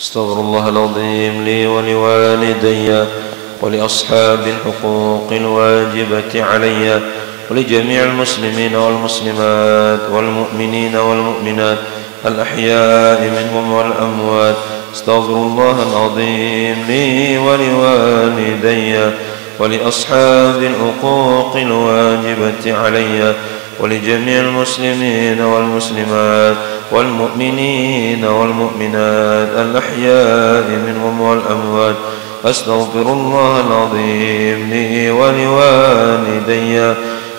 استغفر الله العظيم لي ولوالدي ولأصحاب الحقوق الواجبة علي ولجميع المسلمين والمسلمات والمؤمنين والمؤمنات الأحياء منهم والأموات. استغفر الله العظيم لي ولوالدي ولأصحاب الحقوق الواجبة علي ولجميع المسلمين والمسلمات والمؤمنين والمؤمنات الأحياء منهم والأموات. أستغفر الله العظيم لي ولوالدي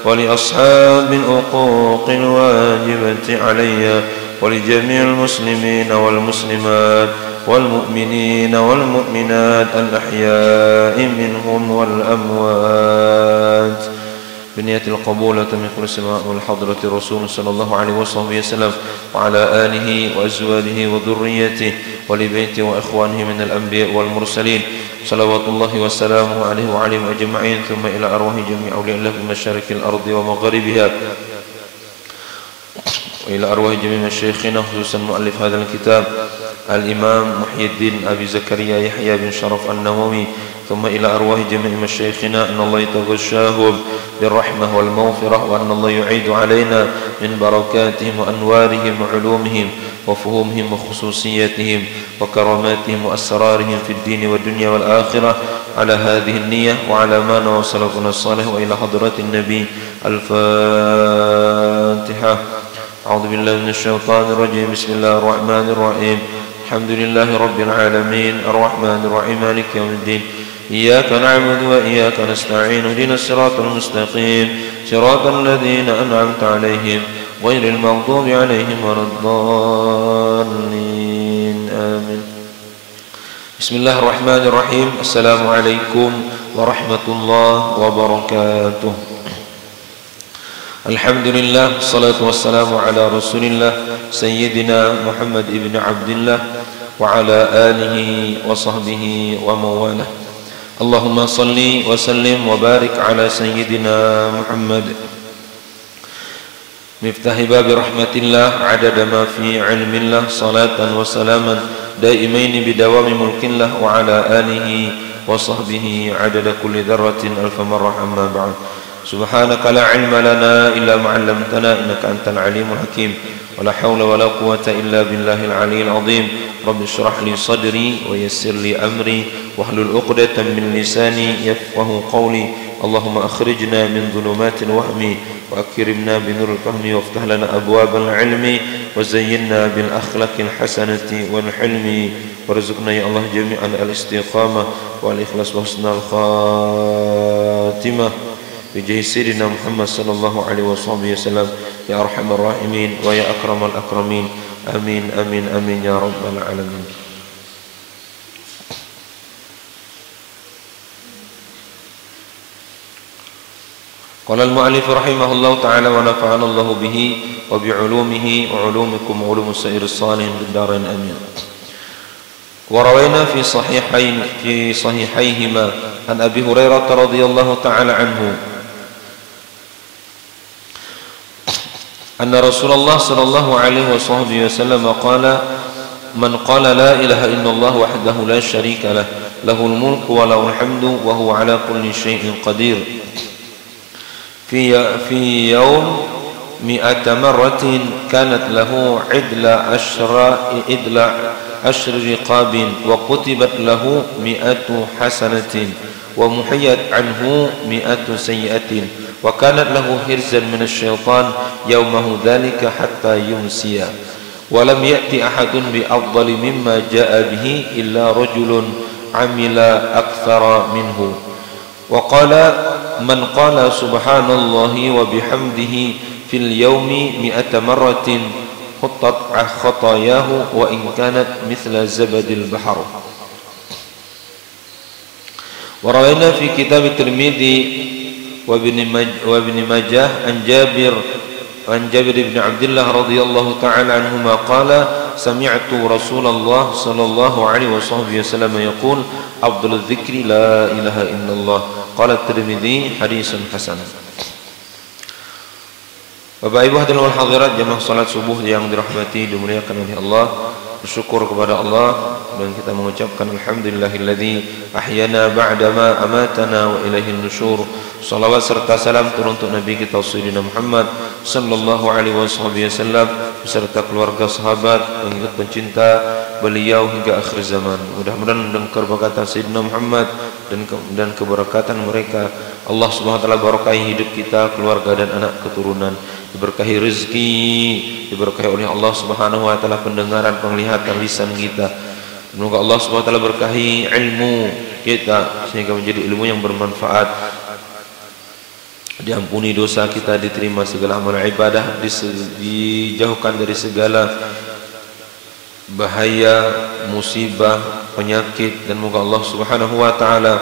ولأصحاب الحقوق الواجبة علي ولجميع المسلمين والمسلمات والمؤمنين والمؤمنات الأحياء منهم والأموات. بنية القبول من كل سماء والحضرة الرسول صلى الله عليه وسلم وعلى آله وأزواجه وذريته ولبيته وإخوانه من الأنبياء والمرسلين صلوات الله وسلامه عليه وعليهم أجمعين، ثم إلى أرواح جميع أولياء الله في مشارق الأرض ومغاربها، وإلى أرواح جميع مشايخنا خصوصا مؤلف هذا الكتاب الإمام محي الدين أبي زكريا يحيى بن شرف النووي، ثم إلى أرواح جميع مشايخنا أن الله يتغشاهم بالرحمة والمغفرة، وأن الله يعيد علينا من بركاتهم وأنوارهم وعلومهم وفهومهم وخصوصياتهم وكراماتهم وأسرارهم في الدين والدنيا والآخرة على هذه النية وعلى ما نوصلنا الصالح، وإلى حضرة النبي. الفاتحة. أعوذ بالله من الشيطان الرجيم. بسم الله الرحمن الرحيم. الحمد لله رب العالمين الرحمن الرحيم مالك يوم الدين. إياك نعبد وإياك نستعين اهدنا الصراط المستقيم صراط الذين أنعمت عليهم غير المغضوب عليهم ولا الضالين آمين. بسم الله الرحمن الرحيم. السلام عليكم ورحمة الله وبركاته. الحمد لله والصلاة والسلام على رسول الله سيدنا محمد بن عبد الله وعلى آله وصحبه ومواله. اللهم صل وسلم وبارك على سيدنا محمد مفتاح باب رحمة الله عدد ما في علم الله صلاة وسلاما دائمين بدوام ملك الله وعلى آله وصحبه عدد كل ذرة ألف مرة. أما بعد، سبحانك لا علم لنا إلا ما علمتنا إنك أنت العليم الحكيم، ولا حول ولا قوة إلا بالله العلي العظيم. رب اشرح لي صدري ويسر لي أمري واحلل عقدة من لساني يفقه قولي. اللهم أخرجنا من ظلمات الوهم وأكرمنا بنور الفهم وافتح لنا أبواب العلم وزينا بالأخلاق الحسنة والحلم، وارزقنا يا الله جميعا الاستقامة والإخلاص وحسن الخاتمة بجاه سيدنا محمد صلى الله عليه وسلم يا أرحم الراحمين ويا أكرم الأكرمين. آمين آمين آمين يا رب العالمين. قال المؤلف رحمه الله تعالى ونفعنا الله به وبعلومه وعلومكم وعلوم سائر الصالحين بالدارين آمين. وروينا في صحيحيهما عن أبي هريرة رضي الله تعالى عنه أن رسول الله صلى الله عليه وسلم قال: من قال لا إله إلا الله وحده لا شريك له له الملك وله الحمد وهو على كل شيء قدير في يوم 100 مرة كانت له عدل 10 رقاب وكتبت له 100 حسنة ومحيت عنه 100 سيئة وكانت له حرزا من الشيطان يومه ذلك حتى يمسي ولم يأتي أحد بأفضل مما جاء به إلا رجل عمل أكثر منه. وقال: من قال سبحان الله وبحمده في اليوم 100 مرة حطت خطاياه وإن كانت مثل زبد البحر. وروينا في كتاب الترمذي وابن ماجه عن جابر بن عبد الله رضي الله تعالى عنهما قال: سمعت رسول الله صلى الله عليه وسلم يقول: أفضل الذكر لا إله إلا الله. قال الترمذي: حديث حسن. Bapak Ibu hadirin wal hadirat jamaah salat subuh yang dirahmati dimuliakan oleh Allah, bersyukur kepada Allah dan kita mengucapkan alhamdulillahilladzi ahyana ba'dama amatana wa ilaihil nusyur. Salawat serta salam turun untuk Nabi kita Sayyidina Muhammad sallallahu alaihi wasallam beserta keluarga, sahabat, pengikut pencinta beliau hingga akhir zaman. Mudah-mudahan dengan keberkatan Sayyidina Muhammad dan keberkatan mereka Allah Subhanahu wa taala berkahi hidup kita, keluarga dan anak keturunan, diberkahi rezeki, diberkahi oleh Allah Subhanahu wa taala pendengaran, penglihatan lisan kita. Semoga Allah Subhanahu wa taala berkahi ilmu kita sehingga menjadi ilmu yang bermanfaat, diampuni dosa kita, diterima segala amal ibadah, dijauhkan dari segala bahaya, musibah, penyakit, dan moga Allah Subhanahu wa taala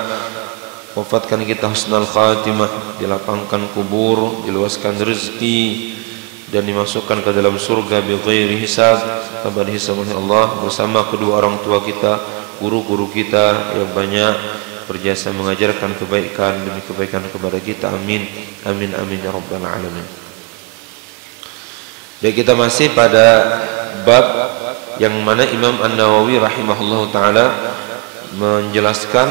wafatkan kita husnul khatimah, dilapangkan kubur, diluaskan rezeki dan dimasukkan ke dalam surga bighairi hisab, tanpa dihisab oleh Allah, bersama kedua orang tua kita, guru-guru kita yang banyak berjasa mengajarkan kebaikan demi kebaikan kepada kita. Amin amin amin ya rabbal alamin. Dan kita masih pada bab yang mana Imam An-Nawawi rahimahullahu taala menjelaskan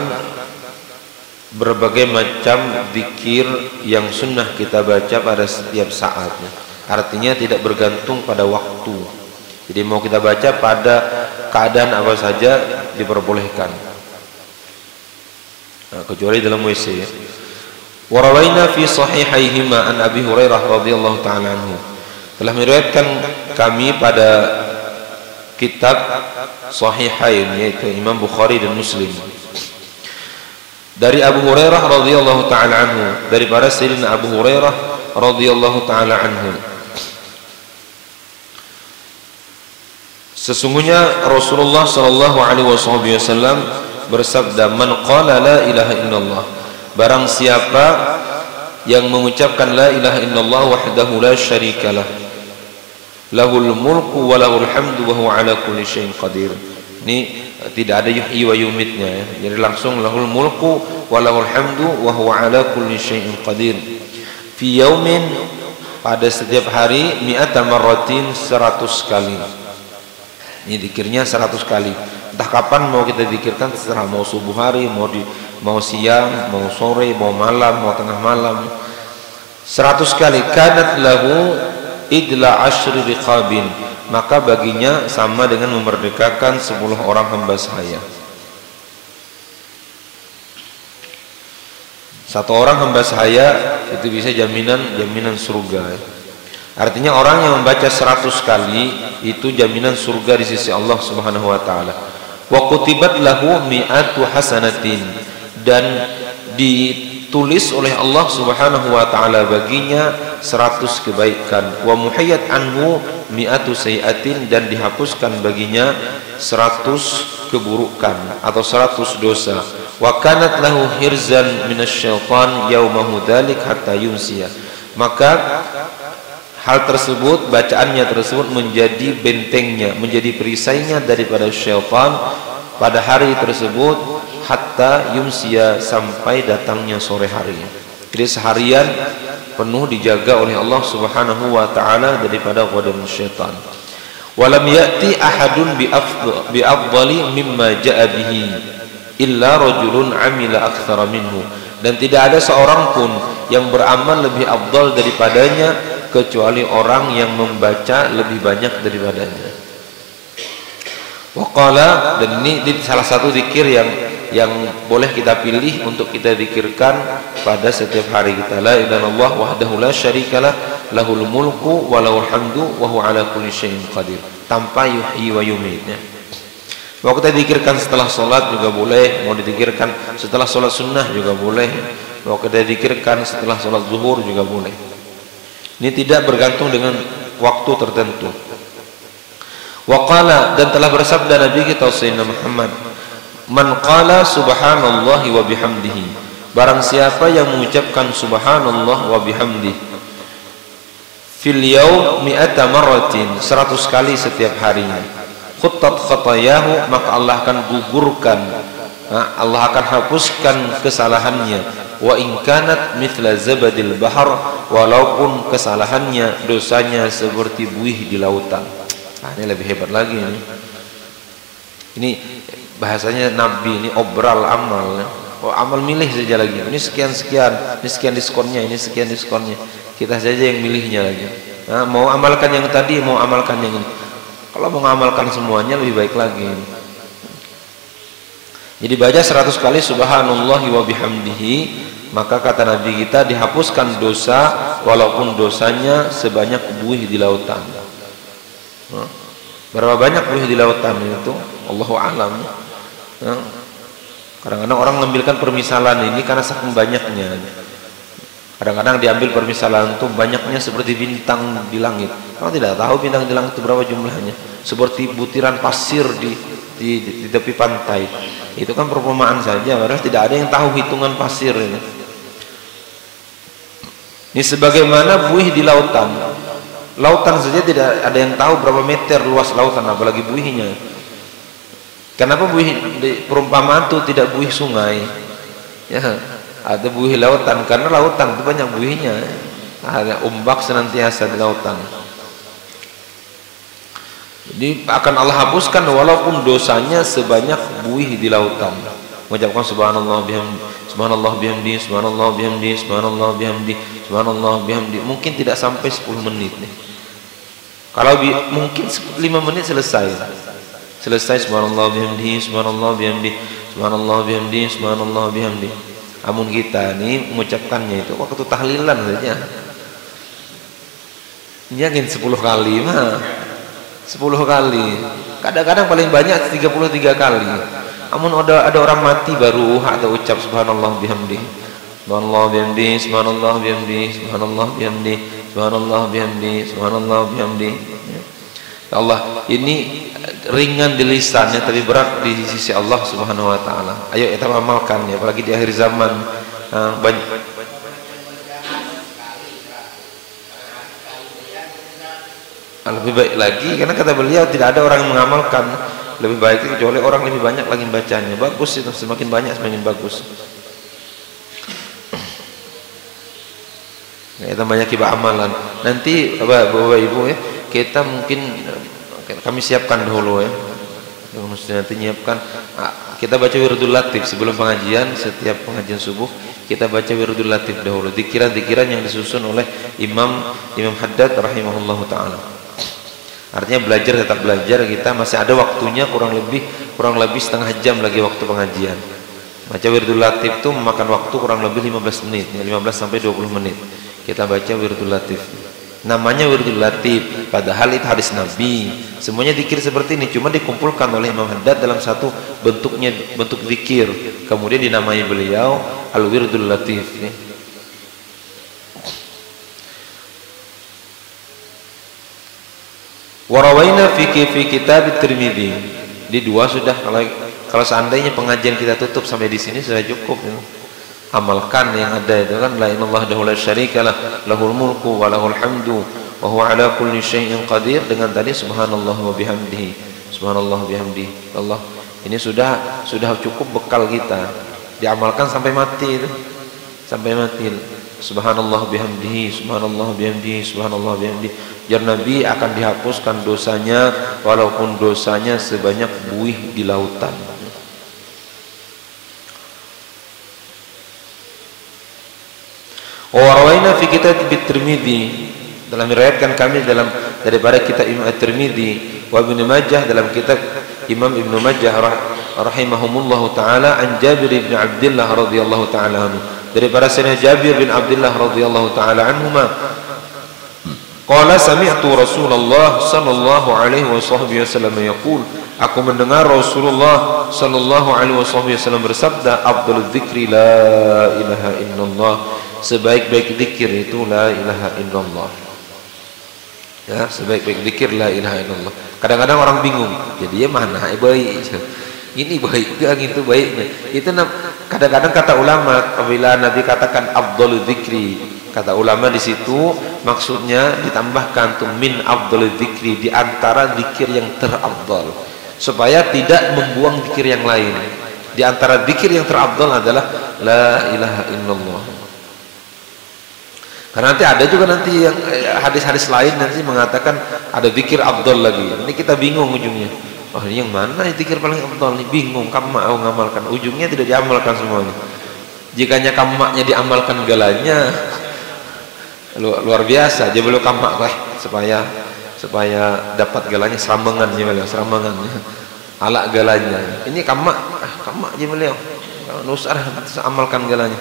berbagai macam zikir yang sunnah kita baca pada setiap saat. Artinya tidak bergantung pada waktu. Jadi mau kita baca pada keadaan apa saja diperbolehkan. Nah, kecuali dalam WC ya. Wa rawaina fi sahihaihima an Abi Hurairah radhiyallahu taala anhu. Telah meriwayatkan kami pada kitab Sahihain yaitu Imam Bukhari dan Muslim dari Abu Hurairah radhiyallahu taala anhu, daripada Sayyidina Abu Hurairah radhiyallahu taala anhu, sesungguhnya Rasulullah sallallahu alaihi wasallam bersabda, man qala la ilaha illallah, barang siapa yang mengucapkan la ilaha illallah wahdahu la syarikalah, lahul mulku wa lahul hamdu wa huwa ala kulli syai'in qadir. Ini tidak ada yuhyi wa yumitnya ya. Jadi langsung lahul mulku wa lahul hamdu wa huwa ala kulli syai'in qadir. Fi yaumin, pada setiap hari, mi'ata marratin, 100 kali. Ini zikirnya 100 kali. Entah kapan mau kita zikirkan, terserah, mau subuh hari, mau siang, mau sore, mau malam, mau tengah malam. 100 kali. Kanat lahu idla asyri riqabin, maka baginya sama dengan memerdekakan 10 orang hamba sahaya. 1 orang hamba sahaya itu bisa jaminan surga. Artinya orang yang membaca 100 kali itu jaminan surga di sisi Allah Subhanahu wa taala. Wa kutibat lahu mi'atu hasanatin, dan ditulis oleh Allah Subhanahu wa taala baginya 100 kebaikan. Wa muhayyat anhu mi'atu sayiatin, dan dihapuskan baginya 100 keburukan atau 100 dosa. Wa kanat lahu hirzan minasyaitan yaumahu dzalik hatta yumsiya, maka hal tersebut, bacaannya tersebut menjadi bentengnya, menjadi perisainya daripada syaitan pada hari tersebut hatta yumsiya, sampai datangnya sore hari. Jadi seharian penuh dijaga oleh Allah Subhanahu wa taala daripada godaan syaitan. Walam ya'ti ahadun bi afdali mimma ja'a bihi illa rajulun amila aktsara minhu, dan tidak ada seorang pun yang beramal lebih afdal daripadanya kecuali orang yang membaca lebih banyak daripadanya. Waqala, dan ini salah satu zikir yang boleh kita pilih untuk kita zikirkan pada setiap hari kita. La ilaha illallah wahdahu la syarikalah, lahul mulku wa lahul hamdu wa huwa ala kulli syai'in qadir, tanpa yuhyi wa yumitnya. Mau kita zikirkan setelah sholat juga boleh, mau dizikirkan setelah sholat sunnah juga boleh, mau kita zikirkan setelah sholat zuhur juga boleh. Ini tidak bergantung dengan waktu tertentu. Waqala, dan telah bersabda Nabi kita Sayyidina Muhammad, man qala subhanallahi wa bihamdihi, barang siapa yang mengucapkan subhanallah wa bihamdihi fil yaum mi'ata marratin, 100 kali setiap harinya, khuttat khatayahu, maka Allah akan gugurkan, Allah akan hapuskan kesalahannya, wa in kanat mithla zabadil bahr, walaupun kesalahannya, dosanya seperti buih di lautan. Nah, ini lebih hebat lagi ini. Ini bahasanya Nabi, ini obral amal. Oh, amal milih saja lagi. Ini sekian-sekian, ini sekian diskonnya, ini sekian diskonnya. Kita saja yang milihnya lagi. Nah, mau amalkan yang tadi, mau amalkan yang ini. Kalau mau mengamalkan semuanya lebih baik lagi. Jadi baca 100 kali subhanallahi wa bihamdihi, maka kata Nabi kita dihapuskan dosa walaupun dosanya sebanyak buih di lautan. Berapa banyak buih di lautan itu? Allahu a'lam. Kadang-kadang orang mengambilkan permisalan ini karena saking banyaknya. Kadang-kadang diambil permisalan itu banyaknya seperti bintang di langit. Orang tidak tahu bintang di langit itu berapa jumlahnya. Seperti butiran pasir di tepi pantai. Itu kan perumpamaan saja, padahal tidak ada yang tahu hitungan pasir ini. Ini sebagaimana buih di lautan. Lautan saja tidak ada yang tahu berapa meter luas lautan, apalagi buihnya. Kenapa buih perumpamaan itu tidak buih sungai? Ya, ada buih lautan, karena lautan itu banyak buihnya. Ada ombak senantiasa di lautan. Jadi akan Allah hapuskan walaupun dosanya sebanyak buih di lautan. Mengucapkan subhanallah bihamdi, subhanallah bihamdi, subhanallah bihamdi, subhanallah bihamdi, subhanallah bihamdi. Mungkin tidak sampai 10 menit nih. Kalau mungkin 5 menit selesai. Selesai subhanallah bihamdi, subhanallah bihamdi, subhanallah bihamdi, subhanallah bihamdi. Amun kita nih mengucapkannya itu waktu tahlilan saja. Yakin 10 kali mah 10 kali. Kadang-kadang paling banyak 33 kali. Amun ada orang mati baru atau ucap subhanallah bihamdi, subhanallah bihamdi, subhanallah bihamdi, subhanallah bihamdi, subhanallah bihamdi, subhanallah bihamdi. Ya Allah, ini ringan di lisannya tapi berat di sisi Allah Subhanahu wa taala. Ayo kita amalkan ya, apalagi di akhir zaman. Banyak lebih baik lagi karena kata beliau tidak ada orang yang mengamalkan lebih baik kecuali orang lebih banyak lagi bacanya. Bagus itu, semakin banyak semakin bagus. Kita banyak amalan. Nanti Bapak Ibu ya, kita mungkin kami siapkan dulu ya. Nanti nyiapkan kita baca wirdul latif sebelum pengajian. Setiap pengajian subuh kita baca wirdul latif dahulu, zikiran-zikiran yang disusun oleh Imam Haddad rahimahullahu taala. Artinya belajar, tetap belajar. Kita masih ada waktunya kurang lebih setengah jam lagi waktu pengajian. Baca wirdul latif itu memakan waktu kurang lebih 15 menit, 15 sampai 20 menit. Kita baca wirdul latif. Namanya wirdul latif, padahal itu hadis Nabi. Semuanya zikir seperti ini, cuma dikumpulkan oleh Imam Haddad dalam satu bentuk zikir. Kemudian dinamai beliau al-wirdul latif. Warawaina fi kitab Tirmidzi. Di dua sudah, kalau seandainya pengajian kita tutup sampai di sini sudah cukup ya. Amalkan yang ada itu kan la ilaha illallah la syarikalah lahul mulku wa lahul hamdu wa huwa ala kulli syai'in qadir, dengan tadi subhanallah wa bihamdihi, subhanallah bihamdihi. Allah, ini sudah cukup bekal kita. Diamalkan sampai mati itu. Sampai mati. Subhanallah bihamdihi, subhanallah bihamdihi, subhanallah bihamdihi. Jar Nabi akan dihapuskan dosanya walaupun dosanya sebanyak buih di lautan. Warawaina fi kitab Tirmidzi, dalam riwayatkan kami daripada kitab Imam At-Tirmidzi wa Ibnu Majah, dalam kitab Imam Ibnu Majah rahimahumullahu taala, an Jabir bin Abdullah radhiyallahu taala anhu, daripada sayyidina Jabir bin Abdullah radhiyallahu taala anhuma, qala sami'tu Rasulullah sallallahu alaihi wasallam yaqul, aku mendengar Rasulullah sallallahu alaihi wasallam bersabda, afdhalul dzikri la ilaha illallah, sebaik-baik zikir itu la ilaha illallah. Ya, sebaik-baik zikir la ilaha illallah. Kadang-kadang orang bingung, jadi ya mana baik, ini baik enggak gitu baiknya. Itu kadang-kadang kata ulama, apabila Nabi katakan afdhalul dzikri, kata ulama di situ maksudnya ditambahkan tuh min afdhalul dzikri, di antara zikir yang terafdal, supaya tidak membuang zikir yang lain. Di antara zikir yang terafdal adalah la ilaha illallah. Karena nanti ada juga nanti yang hadis-hadis lain nanti mengatakan ada zikir afdal lagi. Ini kita bingung ujungnya. Oh, ini yang mana zikir paling afdal? Ini bingung, kamma ngamalkan. Ujungnya tidak diamalkan semuanya. Jikanya kammaknya diamalkan galanya luar biasa. Dia belum kammak supaya dapat galanya serambangan beliau, serambangan. Alak galanya. Ini kammak je beliau. Nusar amalkan galanya.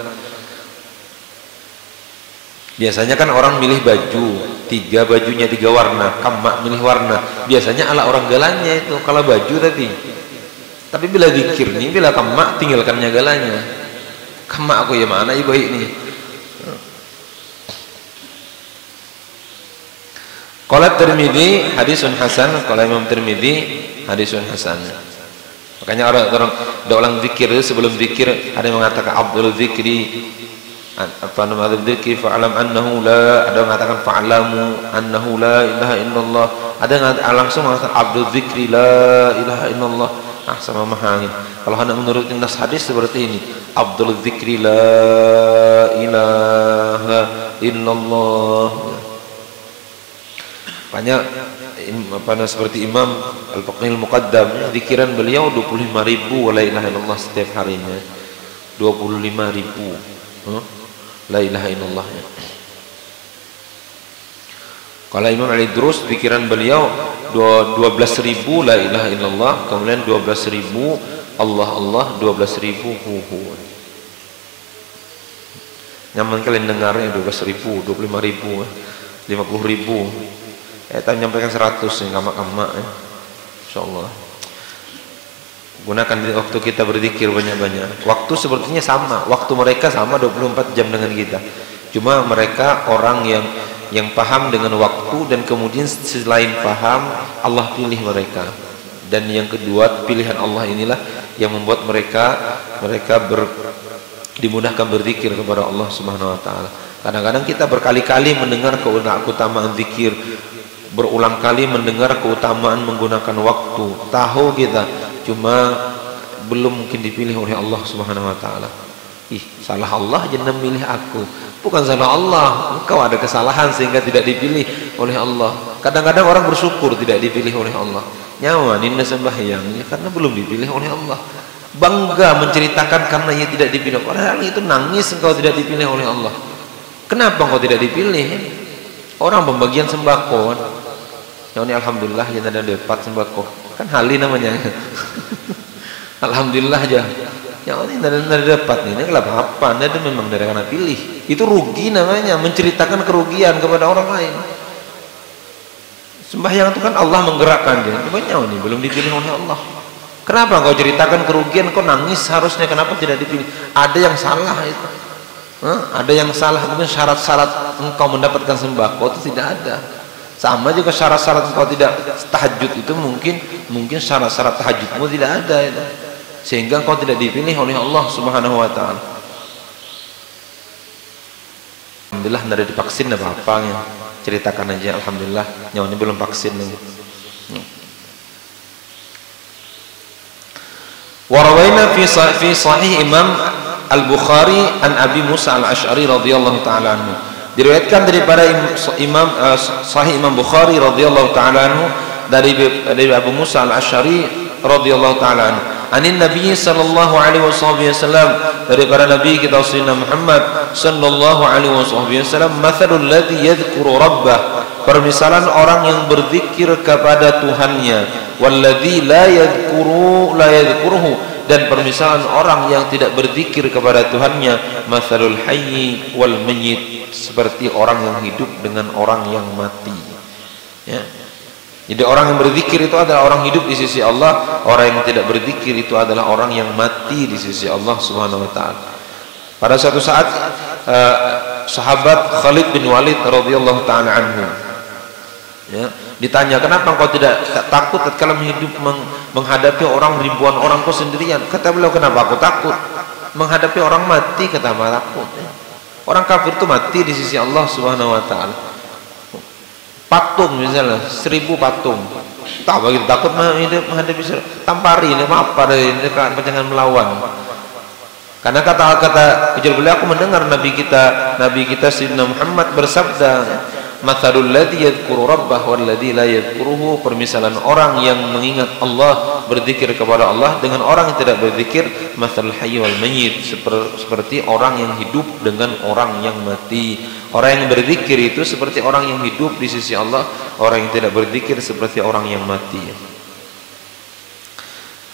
Biasanya kan orang milih baju, bajunya 3 warna, kammak milih warna. Biasanya ala orang galanya itu kalau baju tapi bila zikir nih, bila kammak tinggalkannya galanya. Kammak aku ya mana ibu ini. Qala Tirmidzi hadisun hasan, qala Imam Tirmidzi hadisun hasan. Makanya orang zikir sebelum zikir ada yang mengatakan Abdul Zikri dzikri fa'lam annahu la, ada yang mengatakan fa'lamu annahu la ilaha illallah, ada yang langsung mengatakan Abdul Zikri la ilaha illallah. Sama mahal. Kalau hendak menurut nas hadis seperti ini, Abdul Zikri la ilaha illallah. Banyak seperti Imam Al-Faqih Al-Muqaddam, zikiran beliau 25.000 la ilaha illallah setiap harinya. 25.000 la ilaha illallah. Kalau Imam Al-Idrus pikiran beliau 12.000 la ilaha illallah, kemudian 12.000 Allah 12.000 hu. Nyaman kalian dengarnya 12.000, 25.000, 50.000. Kita menyampaikan 100 ya, kamak-kamak ya. Insyaallah. Gunakan waktu kita berzikir banyak-banyak. Waktu sepertinya sama, waktu mereka sama 24 jam dengan kita. Cuma mereka orang yang paham dengan waktu, dan kemudian selain paham Allah pilih mereka. Dan yang kedua, pilihan Allah inilah yang membuat mereka dimudahkan berzikir kepada Allah Subhanahu wa taala. Kadang-kadang kita berkali-kali mendengar keutamaan zikir, berulang kali mendengar keutamaan menggunakan waktu, tahu kita, cuma belum mungkin dipilih oleh Allah Subhanahu wa taala. Salah Allah jangan memilih aku. Bukan salah Allah, engkau ada kesalahan sehingga tidak dipilih oleh Allah. Kadang-kadang orang bersyukur tidak dipilih oleh Allah. Nyawa ninda sembahyangnya karena belum dipilih oleh Allah. Bangga menceritakan karena ia tidak dipilih. Padahal itu nangis engkau tidak dipilih oleh Allah. Kenapa engkau tidak dipilih? Orang pembagian sembako, ini alhamdulillah ya ada dapat sembako. Kan hali namanya. Alhamdulillah aja. Ya ini tidak dapat nih. Ini apa? Ini memang dari karena pilih. Itu rugi namanya, menceritakan kerugian kepada orang lain. Sembahyang itu kan Allah menggerakkan dia. Banyak ini belum dipilih oleh Allah. Kenapa engkau ceritakan kerugian? Kau nangis harusnya kenapa tidak dipilih? Ada yang salah itu. Ada yang salah, mungkin syarat-syarat engkau mendapatkan sembako itu tidak ada. Sama juga syarat-syarat engkau tidak tahajud itu mungkin syarat-syarat tahajudmu tidak ada itu. Sehingga engkau tidak dipilih oleh Allah Subhanahu wa taala. Alhamdulillah tidak divaksin apa-apa ya. Ceritakan aja alhamdulillah nyawanya belum vaksin nih. Warawaina fi sahih Imam Al-Bukhari an Abi Musa Al-Asy'ari radhiyallahu taala anhu. Diriwayatkan daripada Imam Sahih Imam Bukhari radhiyallahu taala anhu dari Abu Musa Al-Asy'ari radhiyallahu taala anhu. Anin Nabi sallallahu alaihi wasallam, daripada Nabi kita Sayyidina Muhammad sallallahu alaihi wasallam, mathalul ladzi yadhkuru rabbah, permisalan orang yang berzikir kepada Tuhannya, walladzi la yadhkuruhu, dan permisalan orang yang tidak berzikir kepada Tuhannya, mathalul hayyi wal mayyit, seperti orang yang hidup dengan orang yang mati. Ya. Jadi orang yang berzikir itu adalah orang hidup di sisi Allah, orang yang tidak berzikir itu adalah orang yang mati di sisi Allah Subhanahu wa taala. Pada suatu saat sahabat Khalid bin Walid radhiyallahu taala anhu, ya, ditanya, kenapa engkau tidak takut tatkala menghadapi orang ribuan orang kau sendirian? Kata beliau, kenapa aku takut? Menghadapi orang mati, kata beliau, takut. Orang kafir itu mati di sisi Allah Subhanahu wa taala. Patung misalnya 1000 patung, tak begitu takut menghadapi tampari ini apa dari ini jangan melawan. Karena kata-kata ujar beliau, aku mendengar Nabi kita Sayyidina Muhammad bersabda, mathalul ladzi yadhkuru rabbah wal ladzi la yadhkuruhu, permisalan orang yang mengingat Allah, berzikir kepada Allah dengan orang yang tidak berzikir, mathalul hayy wal mayyit, seperti orang yang hidup dengan orang yang mati. Orang yang berzikir itu seperti orang yang hidup di sisi Allah, orang yang tidak berzikir seperti orang yang mati.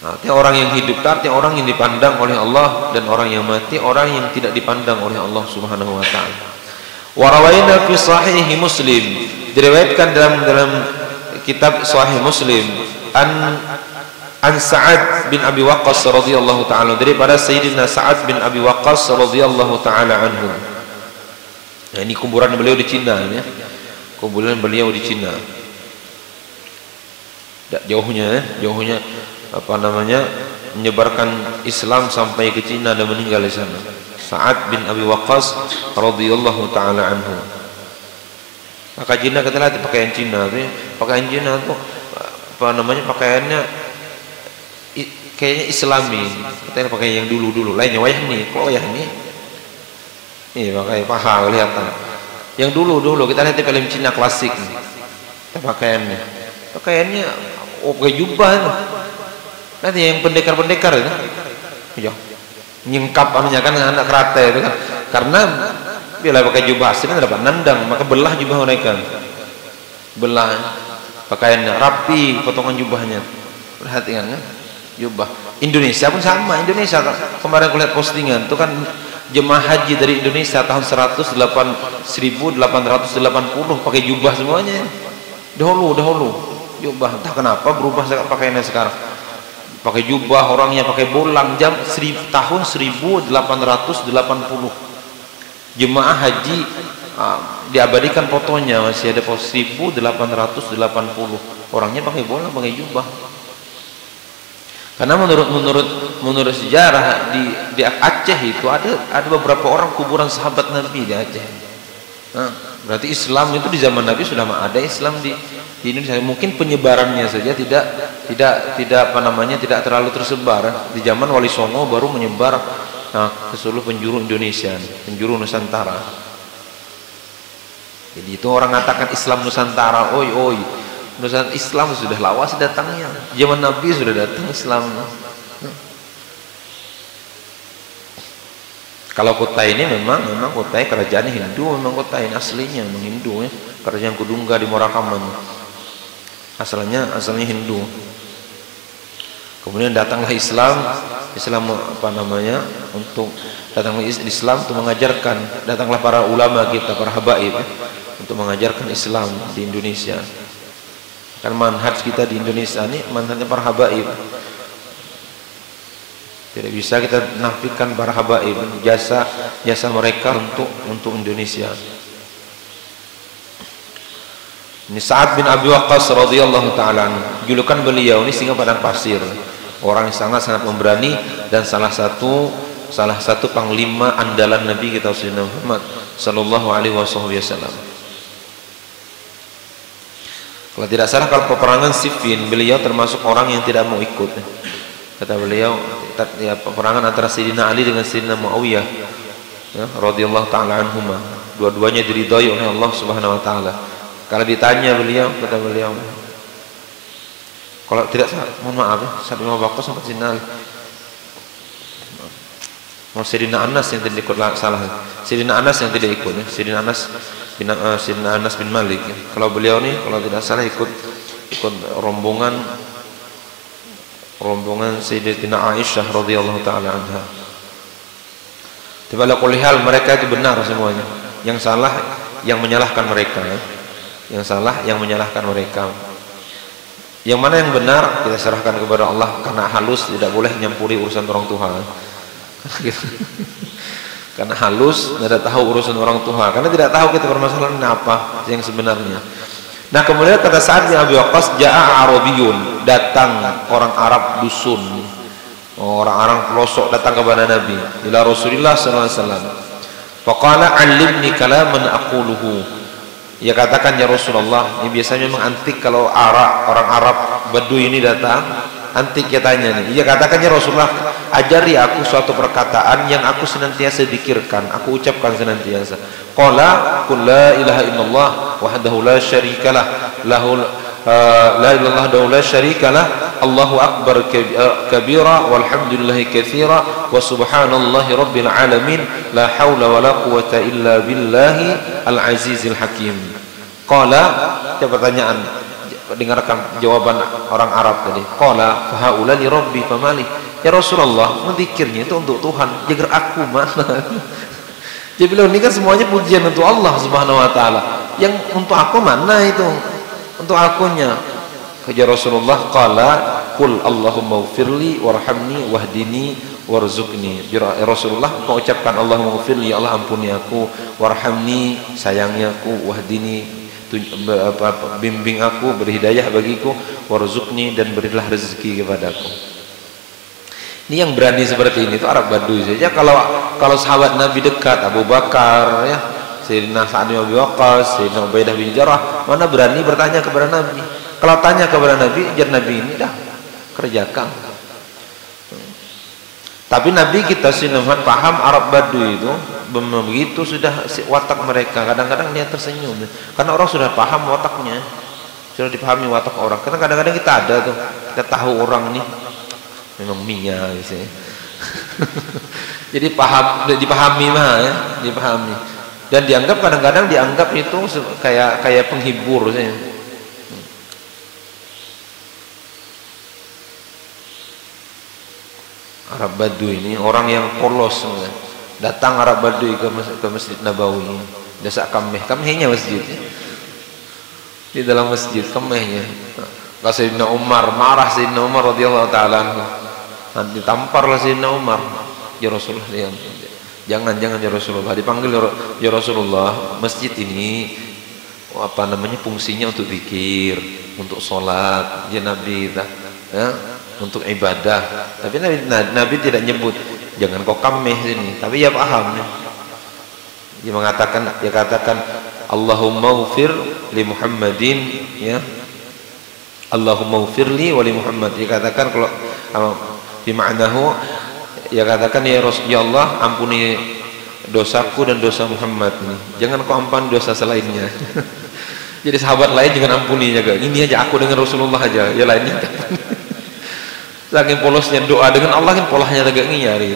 Artinya orang yang hidup artinya orang yang dipandang oleh Allah, dan orang yang mati orang yang tidak dipandang oleh Allah Subhanahu wa taala. Wa rawaina fi sahih Muslim, diriwayatkan dalam kitab Sahih Muslim an Sa'ad bin Abi Waqqas radhiyallahu taala, daripada Sayyidina Sa'ad bin Abi Waqqas radhiyallahu taala anhu. Nah, ini kuburan beliau di Cina ya. Kuburan beliau di Cina. Jauhnya menyebarkan Islam sampai ke Cina dan meninggal di sana. Sa'ad bin Abi Waqqas radhiyallahu taala anhu. Maka Cina kita lihat pakaian Cina tuh, pakaiannya kayaknya Islami. Kita pakai yang dulu-dulu, lainnya wayah nih, kok wayah nih? Nih pakai paha kelihatan. Yang dulu-dulu kita lihat di film Cina klasik nih. Kita pakaiannya pakai jubah itu. Nanti yang pendekar-pendekar itu, ya, nyingkap anunya kan anak kerata itu kan, karena bila pakai jubah asli dapat nandang, maka belah jubah mereka, belah pakaiannya rapi, potongan jubahnya, perhatikan kan, jubah. Indonesia pun sama, Indonesia kemarin aku lihat postingan, itu kan jemaah haji dari Indonesia tahun 1880 pakai jubah semuanya, dahulu jubah, entah kenapa berubah pakaiannya sekarang. Pakai jubah, orangnya pakai bolang, tahun 1880 jemaah haji diabadikan fotonya, masih ada 1880 orangnya pakai bolang, pakai jubah. Karena menurut sejarah di Aceh itu ada beberapa orang kuburan sahabat Nabi di Aceh. Nah, berarti Islam itu di zaman Nabi sudah ada Islam di Indonesia. Mungkin penyebarannya saja tidak terlalu tersebar. Di zaman Wali Songo baru menyebar ke seluruh penjuru Indonesia, penjuru Nusantara. Jadi itu orang mengatakan Islam Nusantara, oi Nusantara Islam sudah lawas datangnya. Zaman Nabi sudah datang Islam. Kalau kota ini memang kota kerajaan Hindu, memang kota ini aslinya memang Hindu ya. Kerajaan Kudungga di Morakaman. Asalnya Hindu. Kemudian datanglah Islam untuk datanglah Islam untuk mengajarkan, datanglah para ulama kita, para habaib untuk mengajarkan Islam di Indonesia. Kan manhaj kita di Indonesia ini manhajnya para habaib. Tidak bisa kita nafikan para habaib, jasa mereka untuk Indonesia. Ini Sa'ad bin Abi Waqqas radhiyallahu taala, julukan beliau ini singa padang pasir. Orang yang sangat memberani dan salah satu panglima andalan Nabi kita Sayyidina Muhammad sallallahu alaihi wasallam. Kalau tidak salah kalau peperangan Siffin, beliau termasuk orang yang tidak mau ikut. Kata beliau, ya, peperangan antara Sayyidina Ali dengan Sayyidina Muawiyah ya, radhiyallahu taala anhuma. Dua-duanya diridhai oleh Allah Subhanahu wa taala. Kalau ditanya kata beliau, kalau tidak mohon maaf ya, Sa'ad bin Abi Waqqas sempat Sayyidina Ali. Sayyidina Anas yang tidak ikut, salah. Sayyidina Anas yang tidak ikut ya. Sayyidina Anas bin Malik ya. Kalau beliau nih kalau tidak salah ikut rombongan Sayyidatina Aisyah radhiyallahu taala anha. Tapi ala kulli hal mereka itu benar semuanya. Yang salah yang menyalahkan mereka ya. Yang salah yang menyalahkan mereka. Yang mana yang benar kita serahkan kepada Allah, karena halus tidak boleh nyampuri urusan orang tua. Karena halus tidak tahu urusan orang tua, karena tidak tahu kita permasalahan apa yang sebenarnya. Nah, kemudian kata Sa'ad bin Abi Waqqas, ja'a Arabiyun, datang orang Arab dusun, orang pelosok datang kepada Nabi, ila Rasulullah sallallahu alaihi wasallam. Faqala 'allimni kalaman aquluhu. Ya katakan ya Rasulullah, ini biasanya memang antik kalau orang Arab Badui ini datang, Nanti kita tanya nih. Dia katakan, ya Rasulullah, ajari aku suatu perkataan yang aku senantiasa pikirkan, aku ucapkan senantiasa. Qala qul la ilaha illallah wahdahu la syarikalah lahul la ilaha illallah la syarikalah Allahu akbar kabira walhamdulillahi katsira wa subhanallahi rabbil alamin la haula wala quwata illa billahi al azizil hakim. Qala, ada pertanyaan, dengarkan jawaban orang Arab tadi. Qala fahaula li rabbi famali. Ya Rasulullah, menzikirnya itu untuk Tuhan, jagar aku mana? Dia bilang, ini kan semuanya pujian untuk Allah Subhanahu wa taala. Yang untuk aku mana itu? Untuk akunya. Kata Rasulullah, qala qul Allahumma ighfirli warhamni wahdini warzuqni. Ya Rasulullah, kau ucapkan Allahumma ighfirli, ya Allah ampuni aku, warhamni, sayangi aku, wahdini, bimbing aku, beri hidayah bagiku, warzuqni, dan berilah rezeki kepadaku. Ini yang berani seperti ini itu Arab Badui saja. Kalau sahabat Nabi dekat, Abu Bakar, ya, Sayyidina Sa'ad bin Abi Waqqas, Sayyidina Ubaidah bin Jarrah, mana berani bertanya kepada Nabi? Kalau tanya kepada Nabi, jar Nabi ini dah kerjakan. Tapi Nabi kita Muhammad paham Arab Badui itu begitu sudah watak mereka. Kadang-kadang dia tersenyum karena orang sudah paham wataknya, sudah dipahami watak orang. Karena kadang-kadang kita ada tuh, kita tahu orang ini memang Mia gitu ya. Jadi dipahami mah ya, dipahami. Dan dianggap kadang-kadang dianggap itu kayak penghibur ya. Arab Badui ini orang yang polos ya. Datang Arab Badui ke Masjid Nabawi, desa kamehnya masjid ya. Di dalam masjid kamehnya. Sayyidina Umar marah, Sayyidina Umar radhiyallahu taala anhu. Nanti tamparlah Sayyidina Umar, ya Rasulullah, jangan ya Rasulullah, dipanggil ya Rasulullah, masjid ini apa namanya fungsinya untuk zikir, untuk sholat, ya Nabi, ya, untuk ibadah. Tapi Nabi tidak nyebut jangan kau kameh sini, tapi ya paham ya. Dia katakan Allahumma ghfir li Muhammadin, ya, Allahumma ghfirli wa li Muhammad. Dia katakan kalau di ma'nahu, ya katakan ya Allah ampuni dosaku dan dosa Muhammad ini. Jangan kau ampuni dosa selainnya. Jadi sahabat lain jangan ampuni juga. Ini aja aku dengan Rasulullah aja, ya lainnya. Saking polosnya doa dengan Allah kan polahnya agak ngiyari.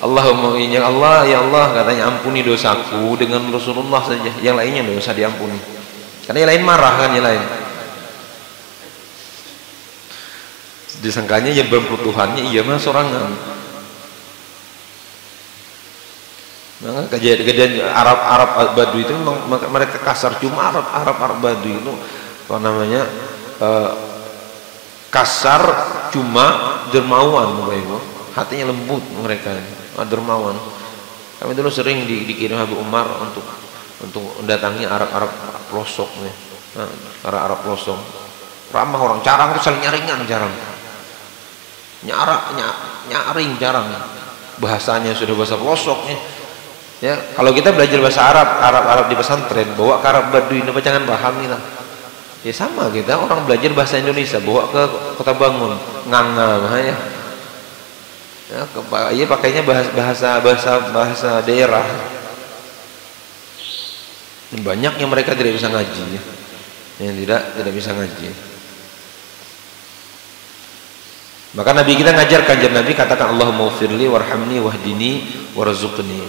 Allahumma ya Allah, ya Allah, katanya ampuni dosaku dengan Rasulullah saja. Yang lainnya enggak usah diampuni. Karena yang lain marah kan, yang lain. Disangkanya yang berputuhannya iya mah sorangan. Maka kejadian Arab Badui itu mereka kasar. Cuma Arab Badui itu apa namanya kasar, cuma dermawan, hatinya lembut mereka, dermawan. Kami dulu sering dikirim Habib Umar untuk mendatangi Arab pelosok nih, Arab pelosok. Ramah orang, jarang itu saling nyaringan, jarang. Nyaring jarang. Bahasanya sudah bahasa pelosoknya. Ya, kalau kita belajar bahasa Arab di pesantren, bawa ke Arab Badui, jangan paham kita. Ya sama kita orang belajar bahasa Indonesia, bawa ke Kota Bangun, nganga bahaya. Ya, pakainya bahasa daerah. Banyak yang mereka tidak bisa ngaji, ya. Yang tidak bisa ngaji. Maka Nabi kita ngajarkan, Nabi katakan Allahumma ighfirli warhamni wahdini warzuqni.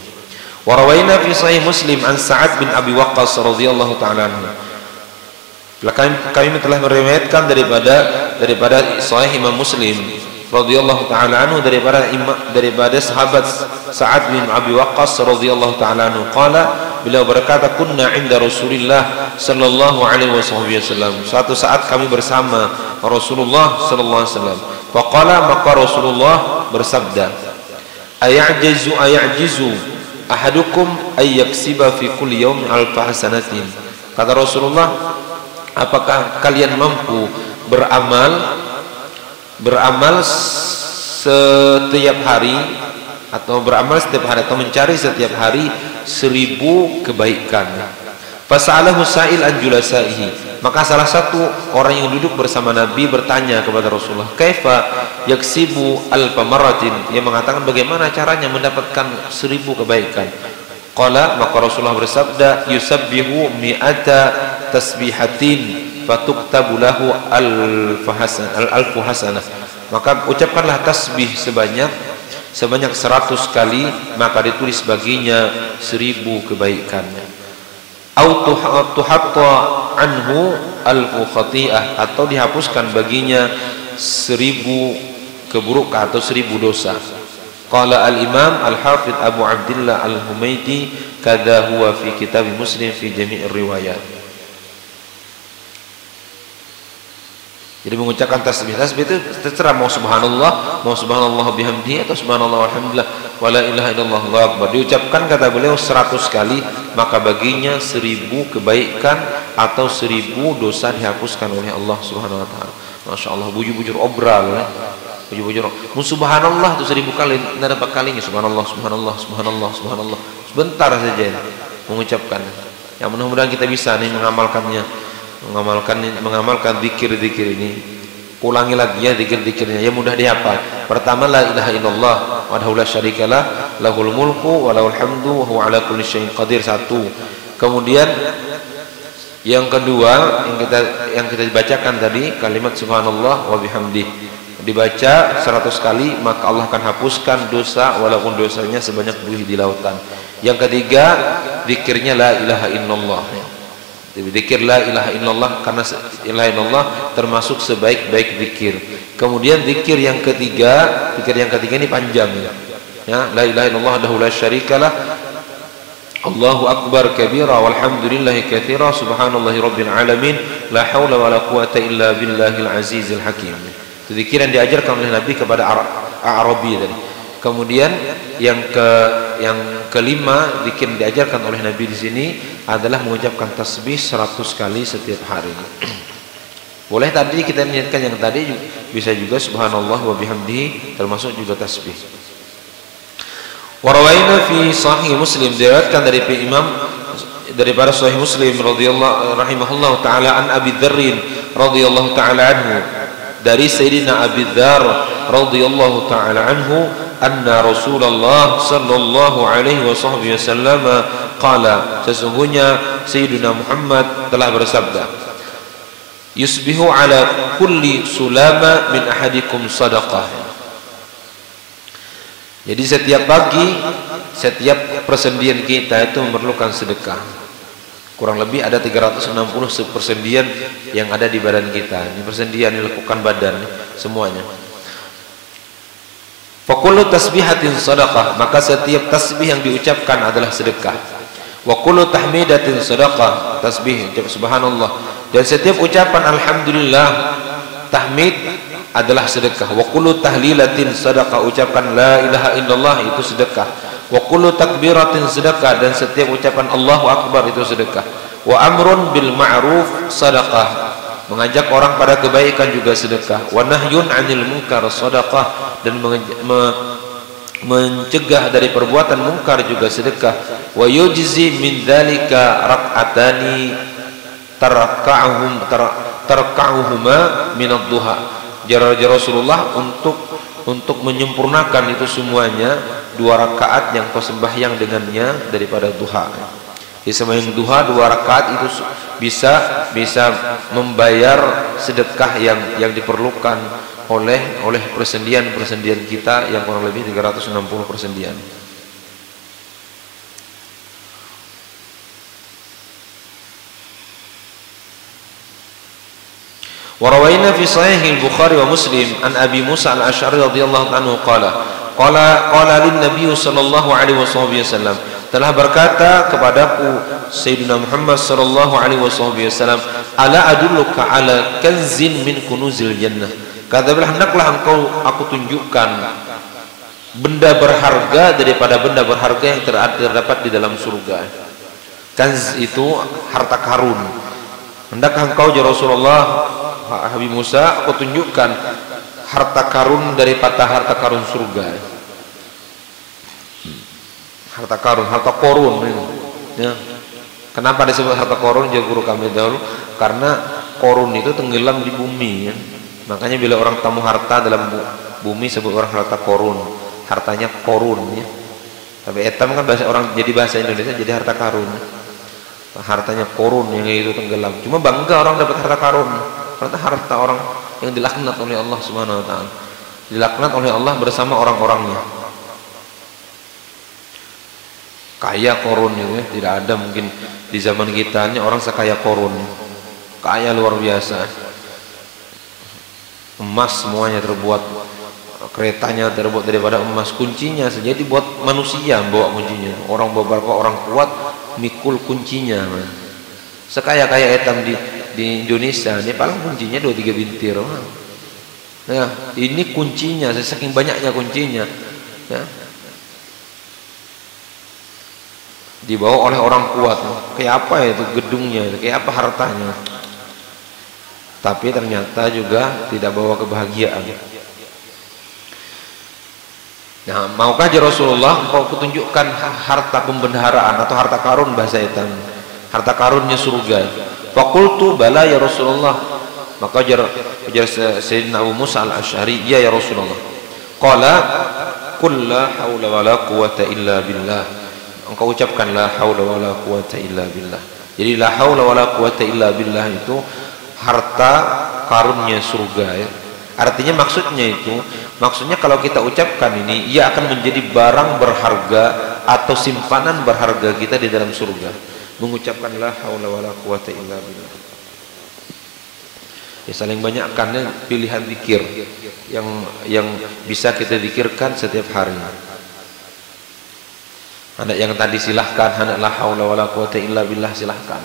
Wa rawaina fi sahih Muslim an Sa'ad bin Abi Waqqas radhiyallahu taala anhu. Kami telah meriwayatkan daripada sahih Imam Muslim radhiyallahu taala anhu daripada sahabat Sa'ad bin Abi Waqqas radhiyallahu taala anhu qala, beliau berkata kunna 'inda Rasulillah sallallahu alaihi wasallam. Suatu saat kami bersama Rasulullah sallallahu alaihi wasallam. Faqala, maka Rasulullah bersabda, ay'jizu ahadukum ay yaksiba fi kulli yawmin alfa hasanatin. Kata Rasulullah, apakah kalian mampu beramal setiap hari atau mencari setiap hari 1000 kebaikan. Fas'alahu sa'il an julasaihi. Maka salah satu orang yang duduk bersama Nabi bertanya kepada Rasulullah, "Kaifa yaksibu alfa marratin?" Dia mengatakan bagaimana caranya mendapatkan 1000 kebaikan. Qala, maka Rasulullah bersabda, "Yusabbihu mi'ata tasbihatin fatuktabu lahu alfu hasanah." Maka ucapkanlah tasbih sebanyak 100 kali, maka ditulis baginya 1000 kebaikan. Au tuhatta anhu alfu khati'ah, atau dihapuskan baginya 1000 keburukan atau 1000 dosa. Qala al-Imam al-Hafidh Abu Abdillah al-Humaydi, kadza huwa fi kitab Muslim fi jami' riwayat. Jadi mengucapkan tasbih itu terserah, mau subhanallah bihamdihi, atau subhanallah walhamdulillah wala ilaha illallah Allahu akbar. Diucapkan kata beliau 100 kali, maka baginya 1000 kebaikan atau 1000 dosa dihapuskan oleh Allah Subhanahu wa taala. Masya Allah, bujur-bujur obral ya. Bujur-bujur subhanallah itu 1000 kali, tidak dapat kalinya subhanallah subhanallah subhanallah subhanallah. Sebentar saja mengucapkan. Ya, mudah-mudahan kita bisa nih mengamalkan zikir-zikir ini. Ulangi lagi ya zikir-zikirnya, ya mudah dihafal. Pertama, la ilaha illallah wahdahu la syarikalah, lahul mulku wa lahul hamdu wa huwa ala kulli syai'in qadir, 1. Kemudian yang kedua yang kita bacakan tadi kalimat subhanallah wa bihamdih, dibaca 100 kali, maka Allah akan hapuskan dosa walaupun dosanya sebanyak buih di lautan. Yang ketiga, zikirnya la ilaha illallah. Zikir la ilaha illallah, karena la ilaha illallah termasuk sebaik-baik zikir. Kemudian zikir yang ketiga ini panjang ya. La ilaha illallah wahdahu la syarikalah, Allahu akbar kabira walhamdulillahi katsira subhanallahi rabbil alamin la haula wala quwata illa billahil azizil hakim. Itu zikir yang diajarkan oleh Nabi kepada Arabi tadi. Kemudian yang kelima, zikir yang diajarkan oleh Nabi di sini adalah mengucapkan tasbih 100 kali setiap hari. Boleh tadi kita niatkan yang tadi, bisa juga subhanallah wa bihamdihi, termasuk juga tasbih. Warawaina fi sahih Muslim, diriwayatkan dari Imam daripada sahih Muslim radhiyallahu rahimahullahu taala an Abi Dzar radhiyallahu taala anhu, dari Sayyidina Abi Dzar radhiyallahu taala anhu, anna Rasulullah sallallahu alaihi wasallam qala, sesungguhnya Sayyidina Muhammad telah bersabda, yusbihu ala kulli sulama min ahadikum sadaqah. Jadi setiap pagi, setiap persendian kita itu memerlukan sedekah. Kurang lebih ada 360 persendian yang ada di badan kita. Ini persendian dilakukan badan semuanya. Fakullu tasbihatin sadaqah, maka setiap tasbih yang diucapkan adalah sedekah. Wa kullu tahmidatin sadaqah, tasbih subhanallah, dan setiap ucapan alhamdulillah tahmid adalah sedekah. Wa kullu tahlilatin sadaqah, ucapan la ilaha illallah itu sedekah. Wa kullu takbiratin sedekah, dan setiap ucapan Allahu akbar itu sedekah. Wa amrun bil ma'ruf sadaqah, mengajak orang pada kebaikan juga sedekah. Wa nahyun 'anil munkar sadaqah, dan mencegah dari perbuatan mungkar juga sedekah. Wa yujzi min dzalika rak'atani tarka'uhuma min ad-duha. Jaraja Rasulullah untuk menyempurnakan itu semuanya 2 rakaat yang kau sembahyang dengannya daripada duha. Di sembahyang duha 2 rakaat itu bisa membayar sedekah yang diperlukan oleh persendian kita yang kurang lebih 360 persendian. Warawaina fi sahih al-Bukhari wa Muslim an Abi Musa al-Asy'ari radhiyallahu anhu qala lin Nabi sallallahu alaihi wasallam, telah berkata kepadaku Sayyidina Muhammad sallallahu alaihi wasallam, ala adulluka ala kanzin min kunuzil jannah, katakanlah hendaklah aku tunjukkan benda berharga daripada benda berharga yang terdapat di dalam surga. Kanz itu harta karun. Hendakkah engkau ya Rasulullah, Habib Musa, aku tunjukkan harta karun daripada harta karun surga. Harta karun, harta korun ya. Kenapa disebut harta korun? Jawab guru kami dahulu, karena korun itu tenggelam di bumi ya. Makanya bila orang tamu harta dalam bumi sebut orang harta korun, hartanya korun ya. Tapi etam kan bahasa orang, jadi bahasa Indonesia jadi harta karun. Hartanya korun yang itu tenggelam. Cuma bangga orang dapat harta karun, karena harta orang yang dilaknat oleh Allah Subhanahu wa taala. Dilaknat oleh Allah bersama orang-orangnya. Kaya korun itu ya, tidak ada mungkin di zaman kita ini orang sekaya korun. Kaya luar biasa. Emas semuanya terbuat, keretanya terbuat daripada emas, kuncinya saja dibuat manusia bawa kuncinya. Orang beberapa orang kuat mikul kuncinya. Sekaya-kaya etam di Indonesia ini paling kuncinya 2-3 bintir. Nah, ini kuncinya, saking banyaknya kuncinya. Ya. Dibawa oleh orang kuat. Kayak apa itu gedungnya, kayak apa hartanya. Tapi ternyata juga tidak bawa kebahagiaan. Nah, maukah ya Rasulullah engkau kutunjukkan harta pembendaharaan atau harta karun bahasa etam, harta karunnya surga? Faqultu bala ya Rasulullah. Maka ujar Sayyidina Abu Musa al-Asy'ari, ya Rasulullah. Qala qul la haula wala quwata illa billah. Engkau ucapkan la haula wala quwata illa billah. Jadi la haula wala quwata illa billah itu harta karunnya surga ya. Artinya maksudnya kalau kita ucapkan ini, ia akan menjadi barang berharga atau simpanan berharga kita di dalam surga. Mengucapkan la haula wala quwata illa billah. Ya, saling banyakkannya pilihan zikir yang bisa kita zikirkan setiap hari. Anak yang tadi silahkan, anak la haula wala quwata illa billah silahkan.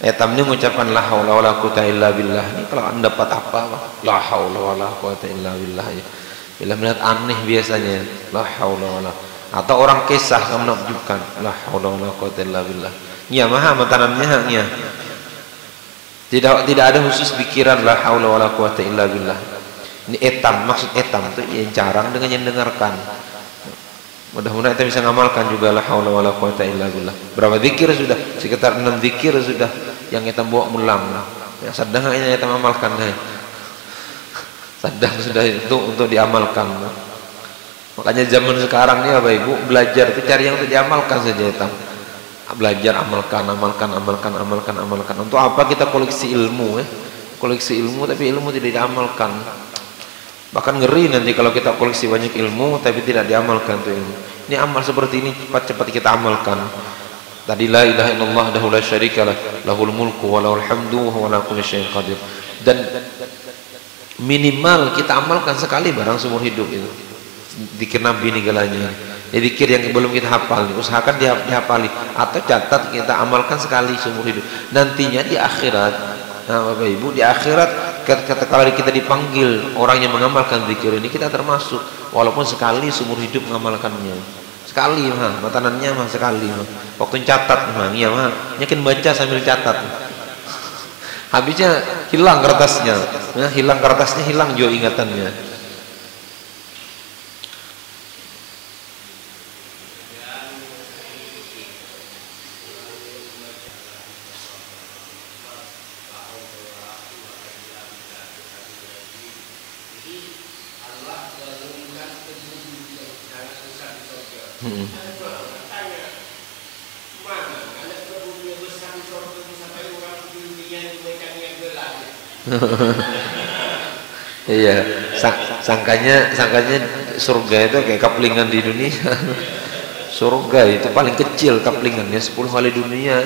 Etamnya mengucapkan la haula wala quwata illa billah. Ini kalau anda dapat apa? La haula wala quwata illa billah ya. Bila melihat aneh biasanya la haula wala, atau orang kisah kamu menakjubkan la haula wala quwata illa billah. Nya maha matanannya nya. Tidak ada khusus pikiran la haula wala quwata illa billah. Ini etam, maksud etam itu yang jarang dengan yang dengarkan. Mudah-mudahan kita bisa ngamalkan juga la haula wala quwata illa billah. Berapa zikir sudah? Sekitar 6 zikir sudah yang kita bawa mulang. Ya, sedang hanya kita amalkan ya. Sedang sudah itu untuk diamalkan. Makanya zaman sekarang ini Bapak Ibu belajar itu cari yang untuk diamalkan saja ya. Belajar amalkan. Untuk apa kita koleksi ilmu ya? Koleksi ilmu tapi ilmu tidak diamalkan. Bahkan ngeri nanti kalau kita koleksi banyak ilmu tapi tidak diamalkan tuh ilmu. Ini amal seperti ini cepat-cepat kita amalkan. Tadi la ilaha illallah wahdahu la syarikalah, lahul mulku wa lahul hamdu wa huwa ala kulli syai'in qadir. Dan minimal kita amalkan sekali barang seumur hidup itu. Zikir Nabi ini galanya. Jadi zikir yang belum kita hafal, usahakan dihafali atau catat kita amalkan sekali seumur hidup. Nantinya di akhirat, nah Bapak Ibu, di akhirat kalau kita dipanggil orang yang mengamalkan zikir ini, kita termasuk walaupun sekali seumur hidup mengamalkannya. Sekali mah, matanannya mah sekali mah. Waktu catat mah, iya mah, nyakin baca sambil catat. Habisnya hilang kertasnya, ya, hilang juga ingatannya. Iya, sangkanya surga itu kayak kaplingan di dunia. Surga itu paling kecil kaplingannya 10 kali dunia.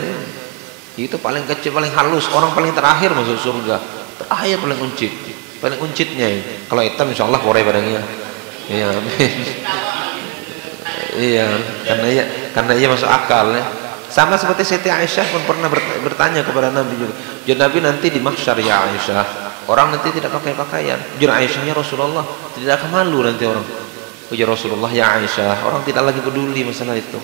Itu paling kecil, paling halus. Orang paling terakhir masuk surga. Terakhir paling uncit. Paling uncitnya itu. Kalau hitam insyaallah korai padangnya. Iya, amin. Iya, karena ia masuk akal ya. Sama seperti Siti Aisyah pun pernah bertanya kepada Nabi juga. Jadi Nabi nanti di mahsyar ya Aisyah, orang nanti tidak pakai pakaian. Jadi Aisyahnya Rasulullah, tidak akan malu nanti orang. Ujar Rasulullah ya Aisyah, orang tidak lagi peduli masalah itu.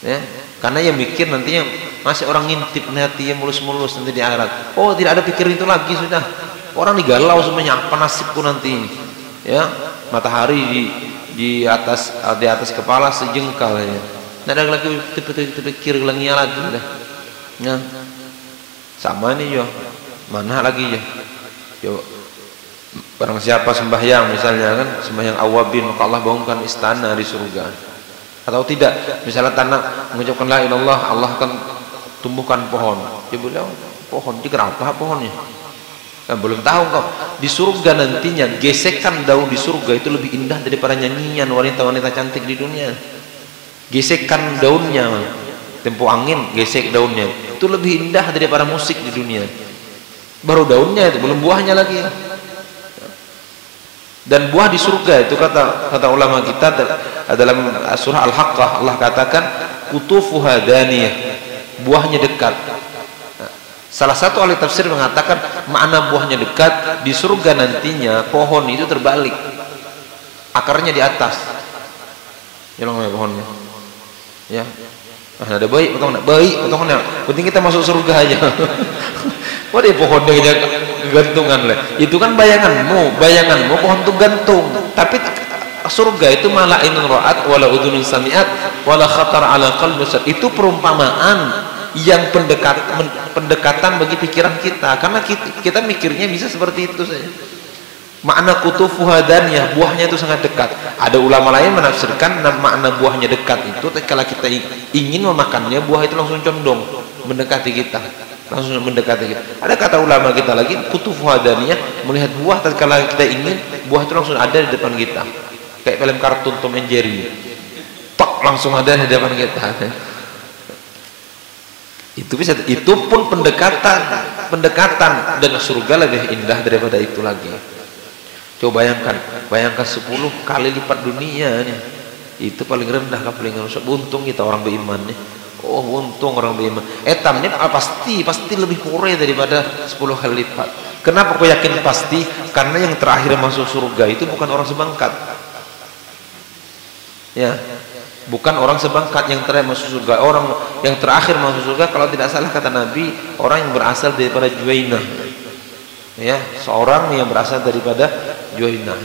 Ya, karena yang mikir nantinya masih orang ngintip hatinya mulus-mulus nanti di akhirat. Oh, tidak ada pikir itu lagi sudah. Orang digalau semuanya, apa nasibku nanti ini? Ya, matahari di atas kepala sejengkal ya. Nggak ada lagi terpikir lagi dah. Ya. Sama nih yo. Mana lagi ya? Yo. Barang siapa sembahyang misalnya kan, sembahyang awabin, maka Allah bangunkan istana di surga. Atau tidak, misalnya tanah mengucapkan la ilaha illallah, Allah akan tumbuhkan pohon. Dia bilang, pohon, dia kenapa pohonnya? Kan belum tahu kau. Di surga nantinya, gesekan daun di surga itu lebih indah daripada nyanyian wanita-wanita cantik di dunia. Gesekan daunnya, tempo angin, gesek daunnya, itu lebih indah daripada musik di dunia. Baru daunnya itu, belum buahnya lagi. Dan buah di surga itu kata ulama kita dalam surah Al-Haqqah, Allah katakan kutufuha daniyah, buahnya dekat. Salah satu ahli tafsir mengatakan makna buahnya dekat, di surga nantinya pohon itu terbalik, akarnya di atas. Jangan ya pohonnya. Ya. Ada baik, potong nak baik, potong nak. Penting kita masuk surga aja. Kok dia pohonnya gantungan lah. Itu kan bayanganmu pohon itu gantung. Tapi surga itu malah ainun ra'at wala udhunun sami'at wala khatar ala qalbi. Itu perumpamaan yang pendekatan bagi pikiran kita, karena kita mikirnya bisa seperti itu saja. Makna kutufuha daniyah, buahnya itu sangat dekat. Ada ulama lain menafsirkan makna buahnya dekat itu kalau kita ingin memakannya, buah itu langsung condong mendekati kita, langsung mendekati kita. Ada kata ulama kita lagi, kutufuha daniyah, melihat buah tatkala kita ingin, buah itu langsung ada di depan kita. Kayak film kartun Tom and Jerry. Tok, langsung ada di depan kita. Itu pun pendekatan dan surga lebih indah daripada itu lagi. Coba bayangkan 10 kali lipat dunia nih. Itu paling rendah kan, paling rusak. Untung kita orang beriman nih. Oh, untung orang beriman. Etamnya pasti lebih pure daripada 10 kali lipat. Kenapa kau yakin pasti? Karena yang terakhir masuk surga itu bukan orang sebangkat. Ya. Bukan orang sebangkat yang terakhir masuk surga. Orang yang terakhir masuk surga, kalau tidak salah kata Nabi, orang yang berasal daripada Juwainah. Ya, seorang yang berasal daripada Juwainah,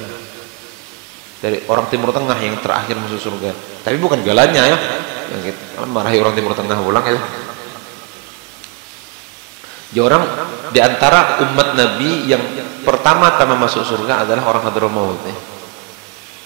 dari orang Timur Tengah yang terakhir masuk surga. Tapi bukan galanya ya, yang kita marahi orang Timur Tengah ulang ya. Jadi orang di antara umat Nabi yang pertama-tama masuk surga adalah orang Hadramaut.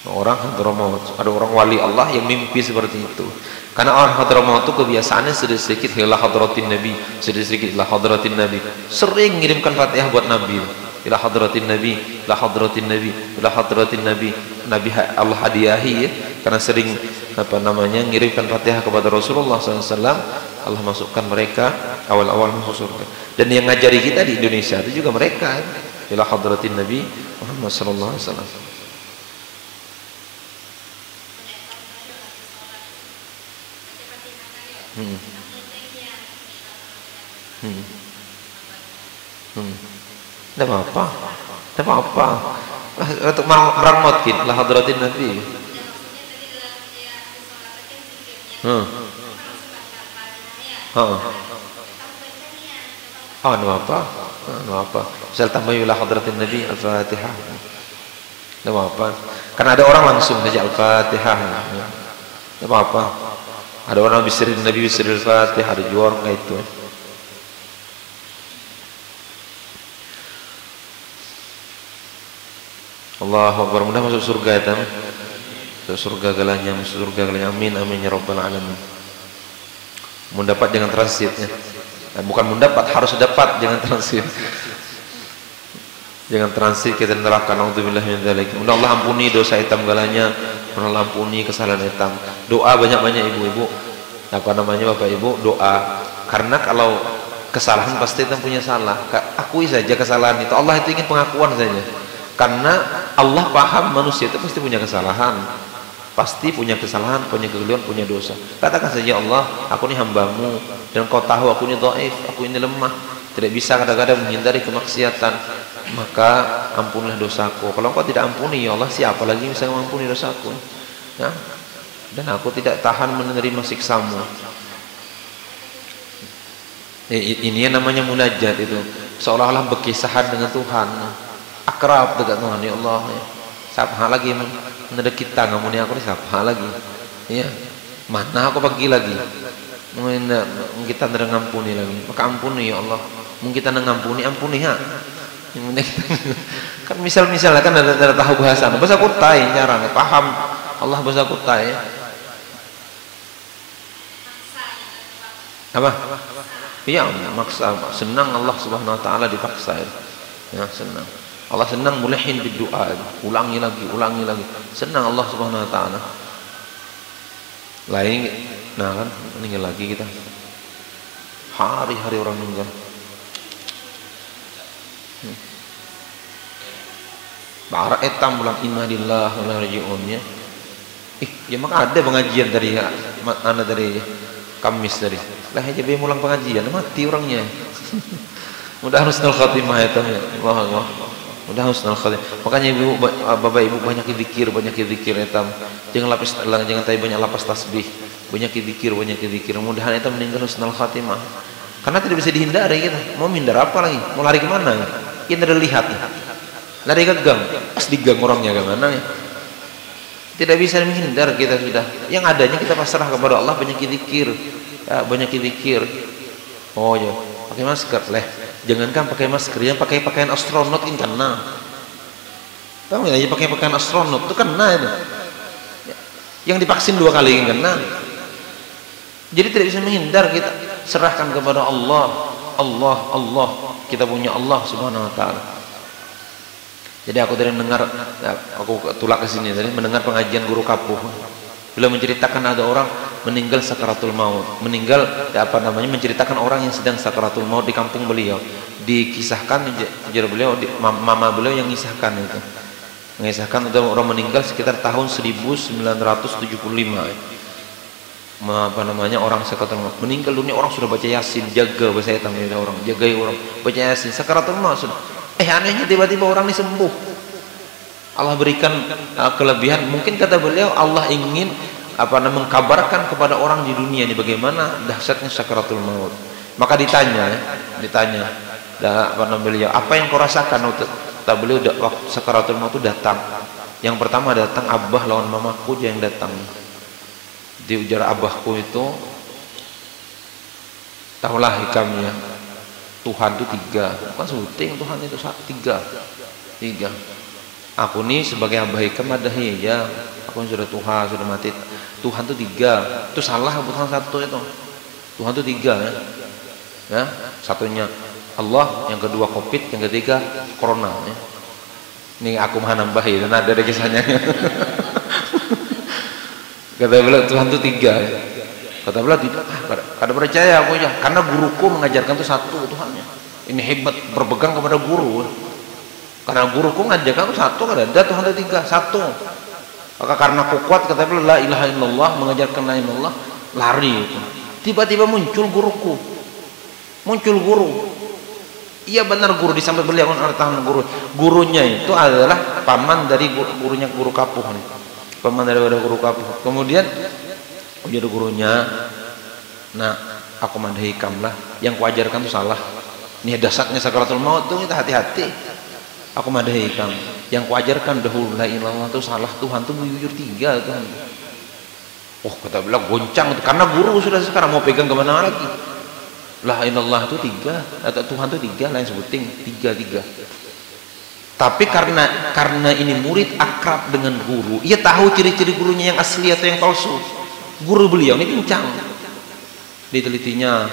Orang Hadramaut, ada orang wali Allah yang mimpi seperti itu. Karena orang Hadramaut itu kebiasaannya sedikit-sedikit ila hadratin Nabi, sedikit-sedikit ila hadratin Nabi. Sering ngirimkan Fatihah buat Nabi. Ila hadratin Nabi, ila hadratin Nabi, ila hadratin Nabi. Nabi Allah hadiahi ya, karena sering ngirimkan Fatihah kepada Rasulullah SAW. Allah masukkan mereka awal-awal masuk surga. Dan yang ngajari kita di Indonesia itu juga mereka. Ila hadratin Nabi Muhammad SAW. Tidak apa-apa. Untuk merangmotin lah hadratin Nabi. Oh, tidak apa. Misal tambah lah hadratin Nabi Al-Fatihah. Tidak apa. Karena ada orang langsung saja Al-Fatihah. Tidak apa. Ada orang bisiril Nabi bisiril Fatihah, ada juga orang kayak itu. Allahu Akbar, mudah masuk surga ya, masuk surga galanya, amin amin ya rabbal alamin. Mendapat jangan transitnya. Bukan mendapat, harus dapat, jangan transit. Jangan transit kita neraka, naudzubillahi min dzalik. Mudah Allah ampuni dosa hitam galanya, mudah Allah ampuni kesalahan hitam. Doa banyak-banyak ibu-ibu. Bapak ibu doa. Karena kalau kesalahan pasti kita punya salah. Akui saja kesalahan itu. Allah itu ingin pengakuan saja. Karena Allah paham manusia itu pasti punya kesalahan. Pasti punya kesalahan, punya kekeliruan, punya dosa. Katakan saja, Allah, aku ini hambamu dan kau tahu aku ini dhaif, aku ini lemah, tidak bisa kadang-kadang menghindari kemaksiatan. Maka ampunilah dosaku. Kalau kau tidak ampuni, ya Allah, siapa lagi yang bisa mengampuni dosaku? Ya? Dan aku tidak tahan menerima siksamu. Ini yang namanya munajat itu. Seolah-olah berkisahan dengan Tuhan. Akrab dekat Tuhan, ya Allah. Ya. Siapa lagi mendekat kita, ngampuni aku, siapa lagi? Ya. Mana aku pergi lagi? Mungkin kita tidak ngampuni lagi. Maka ampuni ya Allah. Mungkin kita ngampuni, ampuni ha. Yang penting kan misal-misal kan ada tahu bahasa. Bahasa kutai cara paham Allah bahasa kutai. Apa? Iya, maksa. Senang Allah Subhanahu wa taala dipaksa. Ya, senang. Allah senang mulihin berdoa. Ulangi lagi. Senang Allah Subhanahu wa taala. Lain, nah kan meninggal lagi kita. Hari-hari orang meninggal. Bara etam bulan inna lillahi wa inna ilaihi raji'un ya. Ya maka ada pengajian dari anak dari Kamis tadi. Lah aja be mulang pengajian mati orangnya. Mudah husnul khatimah ya ya. Allah. Mudah husnul khatimah. Makanya ibu bapak ibu banyak zikir etam. Jangan tanya banyak lapas tasbih. Banyak zikir. Mudahan etam meninggal husnul khatimah. Karena tidak bisa dihindari kita. Mau minder apa lagi? Mau lari kemana? Kita tidak lihat. Lari ke gang. Pas di gang orangnya kemana ya? Tidak bisa menghindar kita sudah. Yang adanya kita pasrah kepada Allah banyak zikir. Ya, banyak zikir. Oh ya, pakai masker leh. Jangankan pakai masker, yang pakai pakaian astronot ini kena. Tahu nggak? Pakai pakaian astronot itu kena itu. Yang divaksin 2 kali ini kena. Jadi tidak bisa menghindar kita. Serahkan kepada Allah. Allah. Kita punya Allah Subhanahu wa taala. Jadi aku tadi mendengar, aku tulak ke sini tadi mendengar pengajian guru Kapuh. Beliau menceritakan ada orang meninggal sakaratul maut, menceritakan orang yang sedang sakaratul maut di kampung beliau. Dikisahkan jadi beliau, mama beliau yang mengisahkan itu. Mengisahkan ada orang meninggal sekitar tahun 1975. Orang sakaratul maut meninggal dunia, orang sudah baca Yasin, jaga bahasa hitam orang, jagai orang baca Yasin sakaratul maut sudah. Anehnya tiba-tiba orang ini sembuh. Allah berikan kelebihan. Mungkin kata beliau Allah ingin mengkabarkan kepada orang di dunia ini bagaimana dahsyatnya sakaratul maut. Maka ditanya beliau, apa yang kau rasakan? Kata beliau, waktu sakaratul maut itu datang. Yang pertama datang abah lawan mamaku yang datang. Di ujar abahku itu, tahulah hikamnya. Tuhan itu 3, bukan syuting, Tuhan itu 3. Aku nih sebagai abah hikam ada ya, aku sudah Tuhan, sudah mati. Tuhan itu 3, itu salah Tuhan 1 itu. Tuhan itu 3 ya. Satunya Allah, yang kedua Covid, yang ketiga Corona ya. Ini aku mah nambahin, dan ada kisahnya. Kata beliau Tuhan itu 3 ya. Kata beliau tidak, kada percaya aku ya, karena guruku mengajarkan itu 1 Tuhannya. Ini hebat, berpegang kepada guru. Karena guruku mengajarkan itu 1, kada ada Tuhan itu 3, 1. Maka karena aku kuat, kata beliau la ilaha illallah, mengajarkan la ilaha illallah, lari itu. Tiba-tiba muncul guruku. Muncul guru. Iya benar guru, di samping beliau tahan guru. Gurunya itu adalah paman dari gurunya guru Kapuh nih. Paman dari guru Kapuh. Kemudian jadi gurunya, nah aku mandai hikam lah, yang kuajarkan itu salah. Ini dasarnya sakaratul maut tuh, kita hati-hati. Aku mandai hikam, yang kuajarkan dahulu la ilaha itu salah, Tuhan tuh bujur 3 Tuhan. Oh kata bilang goncang itu, karena guru sudah sekarang mau pegang kemana lagi. La ilallah itu 3, atau Tuhan itu 3, lain sebutin 3. Tapi karena ini murid akrab dengan guru, ia tahu ciri-ciri gurunya yang asli atau yang palsu. Guru beliau ini pincang, ditelitinya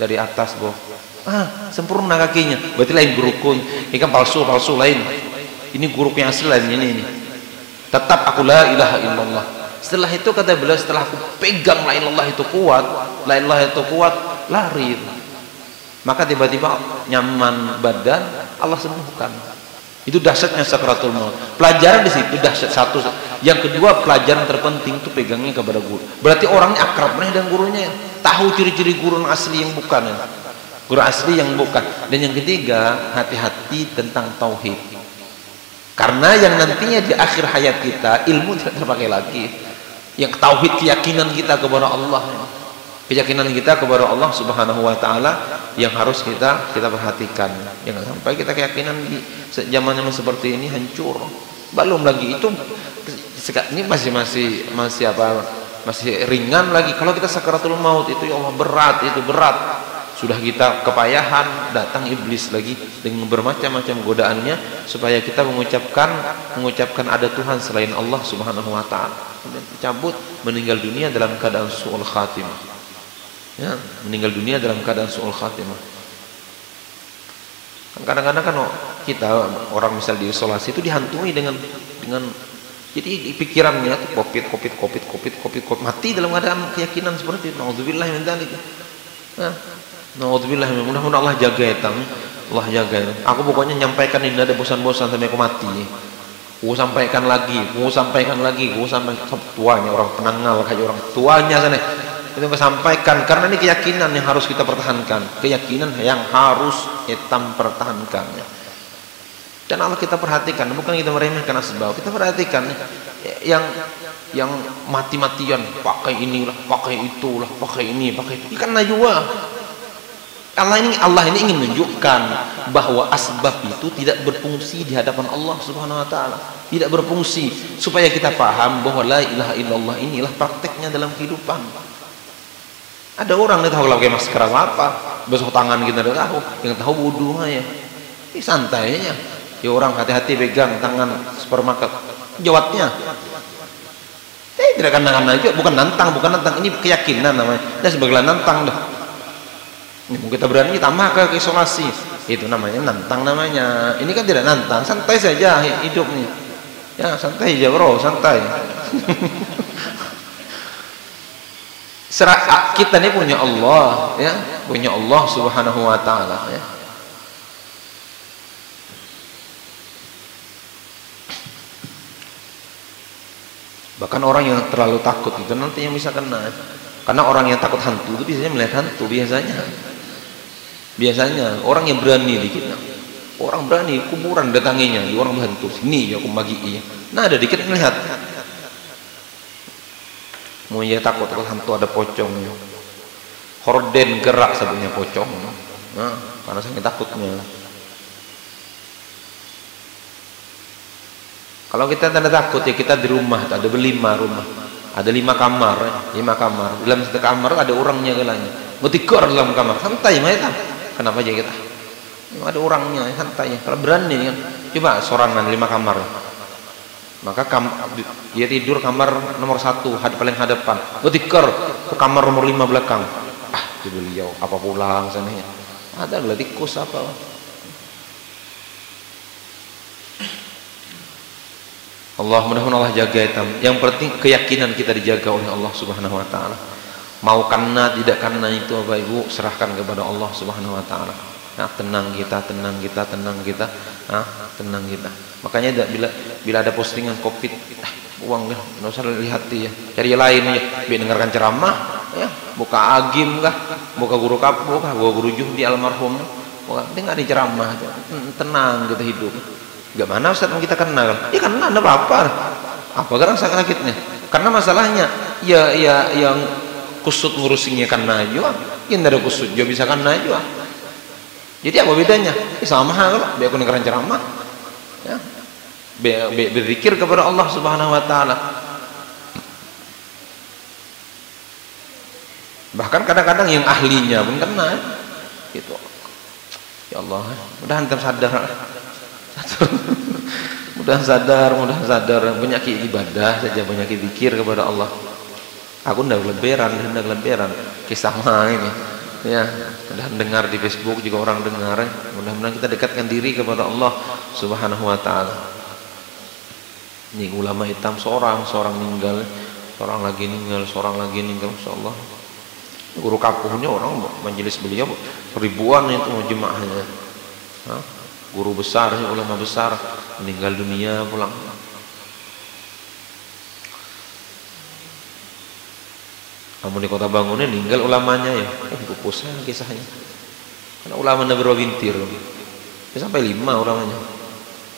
dari atas sempurna kakinya, berarti lain guruku, ini kan palsu lain, ini guruku yang asli lain ini. Tetap aku la ilaha illallah. Setelah itu kata beliau, setelah aku pegang la ilallah itu kuat, lari itu. Maka tiba-tiba nyaman badan, Allah sembuhkan. Itu dahsyatnya sakaratul maut. Pelajaran di situ dahsyat 1. Yang kedua, pelajaran terpenting itu pegangnya kepada guru. Berarti orangnya akrab dengan gurunya, tahu ciri-ciri guru yang asli yang bukan. Guru asli yang bukan. Dan yang ketiga, hati-hati tentang tauhid. Karena yang nantinya di akhir hayat kita ilmu tidak terpakai lagi. Yang tauhid, keyakinan kita kepada Allah. Keyakinan kita kepada Allah Subhanahu wa taala yang harus kita perhatikan. Jangan sampai kita keyakinan di zaman seperti ini hancur. Belum lagi itu ini masih masih ringan lagi. Kalau kita sakaratul maut itu ya Allah berat, itu berat. Sudah kita kepayahan, datang iblis lagi dengan bermacam-macam godaannya supaya kita mengucapkan ada Tuhan selain Allah Subhanahu wa taala. Kemudian dicabut, meninggal dunia dalam keadaan su'ul khatimah. Ya, meninggal dunia dalam keadaan su'ul khatimah. Kadang-kadang kan kita orang misal diisolasi itu dihantui dengan jadi pikirannya itu covid mati dalam keadaan keyakinan seperti itu. Nauzubillah min dzalik. Nah, naudzubillah, mudah-mudahan Allah jaga ya tang, Allah jaga. Aku pokoknya nyampaikan ini ada bosan-bosan sampai aku mati. Aku sampaikan lagi, sampai tuanya orang penanggal kayak orang tuanya sana. Itu aku sampaikan karena ini keyakinan yang harus kita pertahankan, keyakinan yang harus kita pertahankan. Dan Allah kita perhatikan, bukan kita meremehkan asbab, kita perhatikan yang mati-matian pakai inilah, pakai itulah, pakai ini, pakai itu. Kan najwa. Allah ini ingin menunjukkan bahwa asbab itu tidak berfungsi di hadapan Allah Subhanahu wa taala. Tidak berfungsi supaya kita paham bahwa la ilaha illallah inilah prakteknya dalam kehidupan. Ada orang yang tahu kalau pakai masker apa, besok tangan kita udah tahu, yang tahu wudu aja. Ini santainya. Ya orang hati-hati pegang tangan supermarket. Jawabnya. Tidak akan aja, bukan nantang, ini keyakinan namanya. Dan sebagai nantang dah. Ini kita berani tambah ke isolasi, itu namanya nantang namanya. Ini kan tidak nantang, santai saja hidupnya. Ya santai aja bro, santai. Kita ini punya Allah, ya, punya Allah Subhanahu wa taala, ya. Bahkan orang yang terlalu takut itu nanti yang bisa kena. Karena orang yang takut hantu itu biasanya melihat hantu biasanya orang yang berani dikit, orang berani kuburan datanginya, orang hantu sini ya aku bagi iya. Nah ada dikit melihat, mau ya takut hantu ada pocong, horden gerak sabunnya pocong, nah karena saya takutnya. Kalau kita tidak takut ya kita di rumah, ada berlima rumah, ada 5 kamar, dalam satu kamar ada orangnya galanya, bertikar dalam kamar, santai mereka. Kenapa aja kita? Ada orangnya, santai. Kalau berani kan, coba sorangan 5 kamar. Maka dia tidur kamar nomor 1, paling hadapan. Bertikar ke kamar nomor 5 belakang. Ah, itu beliau apa pulang sananya? Ada lah tikus apa? Allah mudah-mudahan Allah jaga itu. Yang penting keyakinan kita dijaga oleh Allah Subhanahu wa taala. Mau kena tidak kena itu Bapak Ibu serahkan kepada Allah Subhanahu wa taala. Nah, tenang kita. Nah, tenang kita. Makanya bila ada postingan Covid, uang enggak usah lihat ya. Cari lain ya. Biar dengarkan ceramah ya, buka agim kah, buka guru kapu kah, guru juhdi almarhum. Bukan dengar di ceramah aja. Tenang kita hidup. Gak mana Ustaz kita kenal? Ya kena ada apa-apa. Apa garang sakitnya? Karena masalahnya ya yang kusut ngurusinnya kena juga, yang ada kusut juga bisa kena juga. Jadi apa bedanya? Sama kalau biar aku dengarkan ceramah, ya, berzikir kepada Allah Subhanahu wa taala. Bahkan kadang-kadang yang ahlinya pun kena, gitu. Ya Allah, mudah antum sadar. mudah sadar penyakit ibadah saja, penyakit zikir kepada Allah. Aku ndak leberan kisah ini ya, mudah dengar di Facebook juga orang dengar. Mudah-mudahan kita dekatkan diri kepada Allah Subhanahu wa taala. Ini ulama hitam seorang meninggal, seorang lagi meninggal insyaallah. Guru kapuhnya orang majelis beliau ribuan itu jemaahnya. Guru besar, ulama besar meninggal dunia pulang. Kamu di Kota Bangun ini meninggal ulamanya ya, pusing kisahnya. Karena ulama Nabi bintir, ya, sampai 5 ulamanya.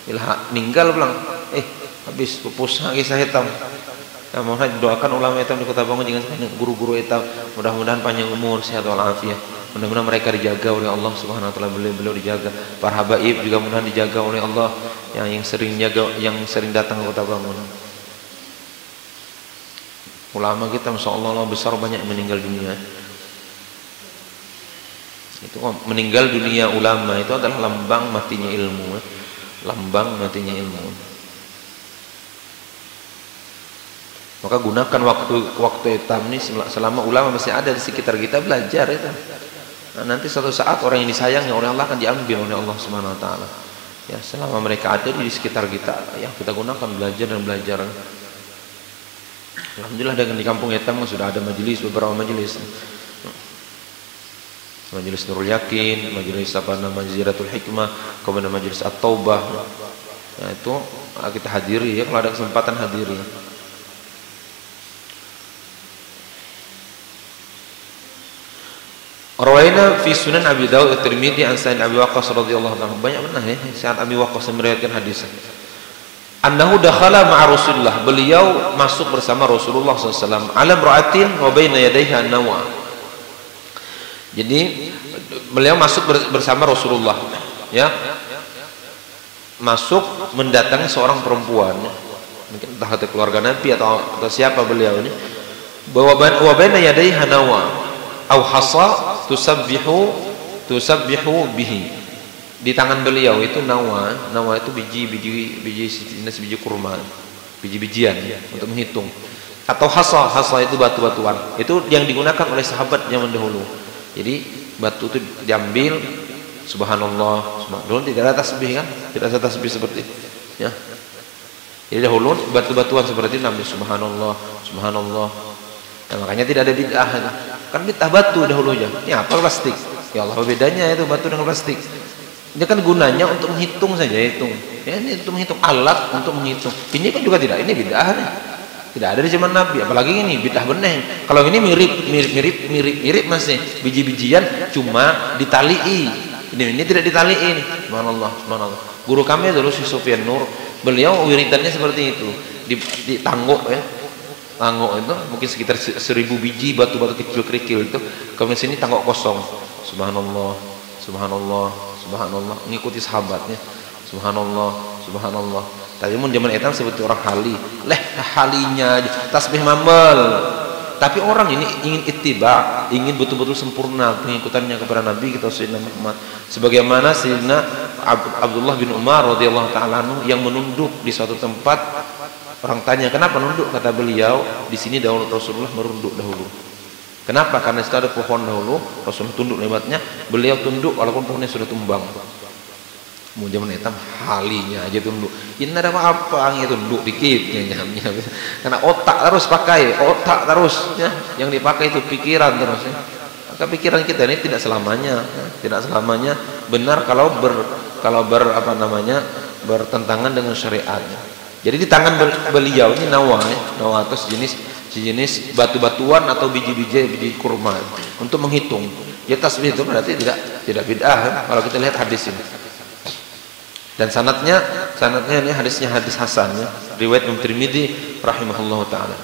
Bila meninggal pulang, habis pusing kisah hitam. Ya, mohon doakan ulama hitam di Kota Bangun jangan sampai guru-guru hitam. Mudah-mudahan panjang umur, sehat walafiat. Mudah-mudahan mereka dijaga oleh Allah Subhanahu wa taala, beliau dijaga. Para habaib juga mudah-mudahan dijaga oleh Allah yang sering datang ke Kota Bangun. Ulama kita Masya Allah besar banyak meninggal dunia. Itu meninggal dunia ulama itu adalah lambang matinya ilmu. Lambang matinya ilmu. Maka gunakan waktu hitam ini selama ulama masih ada di sekitar kita, belajar itu. Nah, nanti suatu saat orang yang disayangnya oleh Allah akan diambil oleh Allah Subhanahu wa taala. Ya, selama mereka ada di sekitar kita, yang kita gunakan belajar dan belajar. Alhamdulillah dengan di kampung hitam sudah ada majelis, beberapa majelis. Majelis Nurul Yakin, majelis Jaziratul Hikmah, kemudian majelis At-Taubah. Nah, itu kita hadiri ya, kalau ada kesempatan hadiri. Rawaina fi Sunan Abi Dawud At-Tirmidzi an Sa'id Abi Waqqas radhiyallahu anhu. Banyak benar ya Sa'id Abi Waqqas meriwayatkan hadis. Annahu dakhala ma'a Rasulullah. Beliau masuk bersama Rasulullah SAW. Alam ra'atin wa baina yadayha an-nawa. Jadi beliau masuk bersama Rasulullah, ya. Masuk mendatangi seorang perempuan. Mungkin entah itu keluarga Nabi atau siapa beliau ini. Wa baina yadayha an-nawa. Au hasa tusabbihu bihi. Di tangan beliau itu nawa itu biji kurma, biji-bijian ya, untuk menghitung. Atau hasa itu batu-batuan. Itu yang digunakan oleh sahabat zaman dahulu. Jadi batu itu diambil, subhanallah, dulu tidak ada tasbih kan? Tidak ada tasbih seperti itu, ya. Jadi dahulu batu-batuan seperti itu namanya subhanallah. Nah, makanya tidak ada bid'ah. Kan bid'ah batu dahulunya. Ini apa plastik? Ya Allah, bedanya itu batu dengan plastik. Ini kan gunanya untuk menghitung saja, hitung. Ya, ini untuk menghitung, alat untuk menghitung. Ini kan juga tidak, ini bid'ah. Tidak ada di zaman Nabi, apalagi ini bid'ah bening. Kalau ini mirip masih biji-bijian cuma ditali'i. Ini tidak ditali'i ini. Subhanallah. Guru kami dulu si Sufyan Nur, beliau wiridannya seperti itu. Di tangguk ya. Tangguk itu mungkin sekitar 1000 biji batu-batu kecil kerikil itu. Kemudian sini tangguk kosong. Subhanallah. Mengikuti sahabatnya. Subhanallah. Tapi mun zaman etam seperti orang hali. Halinya tasbih mamel. Tapi orang ini ingin ittiba, ingin betul-betul sempurna pengikutannya kepada Nabi kita Sayyidina Muhammad. Sebagaimana Sayyidina Abdullah bin Umar radhiyallahu taala anhu yang menunduk di suatu tempat. Orang tanya, kenapa nunduk? Kata beliau, di sini dahulu Rasulullah merunduk dahulu. Kenapa? Karena itu ada pohon dahulu, Rasulullah tunduk lewatnya, beliau tunduk walaupun pohonnya sudah tumbang. Mau zaman hitam halinya aja tunduk. Ini ada apa-apa, tunduk dikit karena otak terus pakai, ya. Yang dipakai itu pikiran terus ya. Maka pikiran kita ini tidak selamanya benar kalau bertentangan dengan syariatnya. Jadi di tangan beliau ini nawa atau sejenis batu-batuan atau biji kurma untuk menghitung. Ya tasbih itu berarti tidak bid'ah ya, kalau kita lihat hadis ini. Dan sanadnya ini hadisnya hadis hasan ya, riwayat Imam Tirmidzi rahimahullahu taala.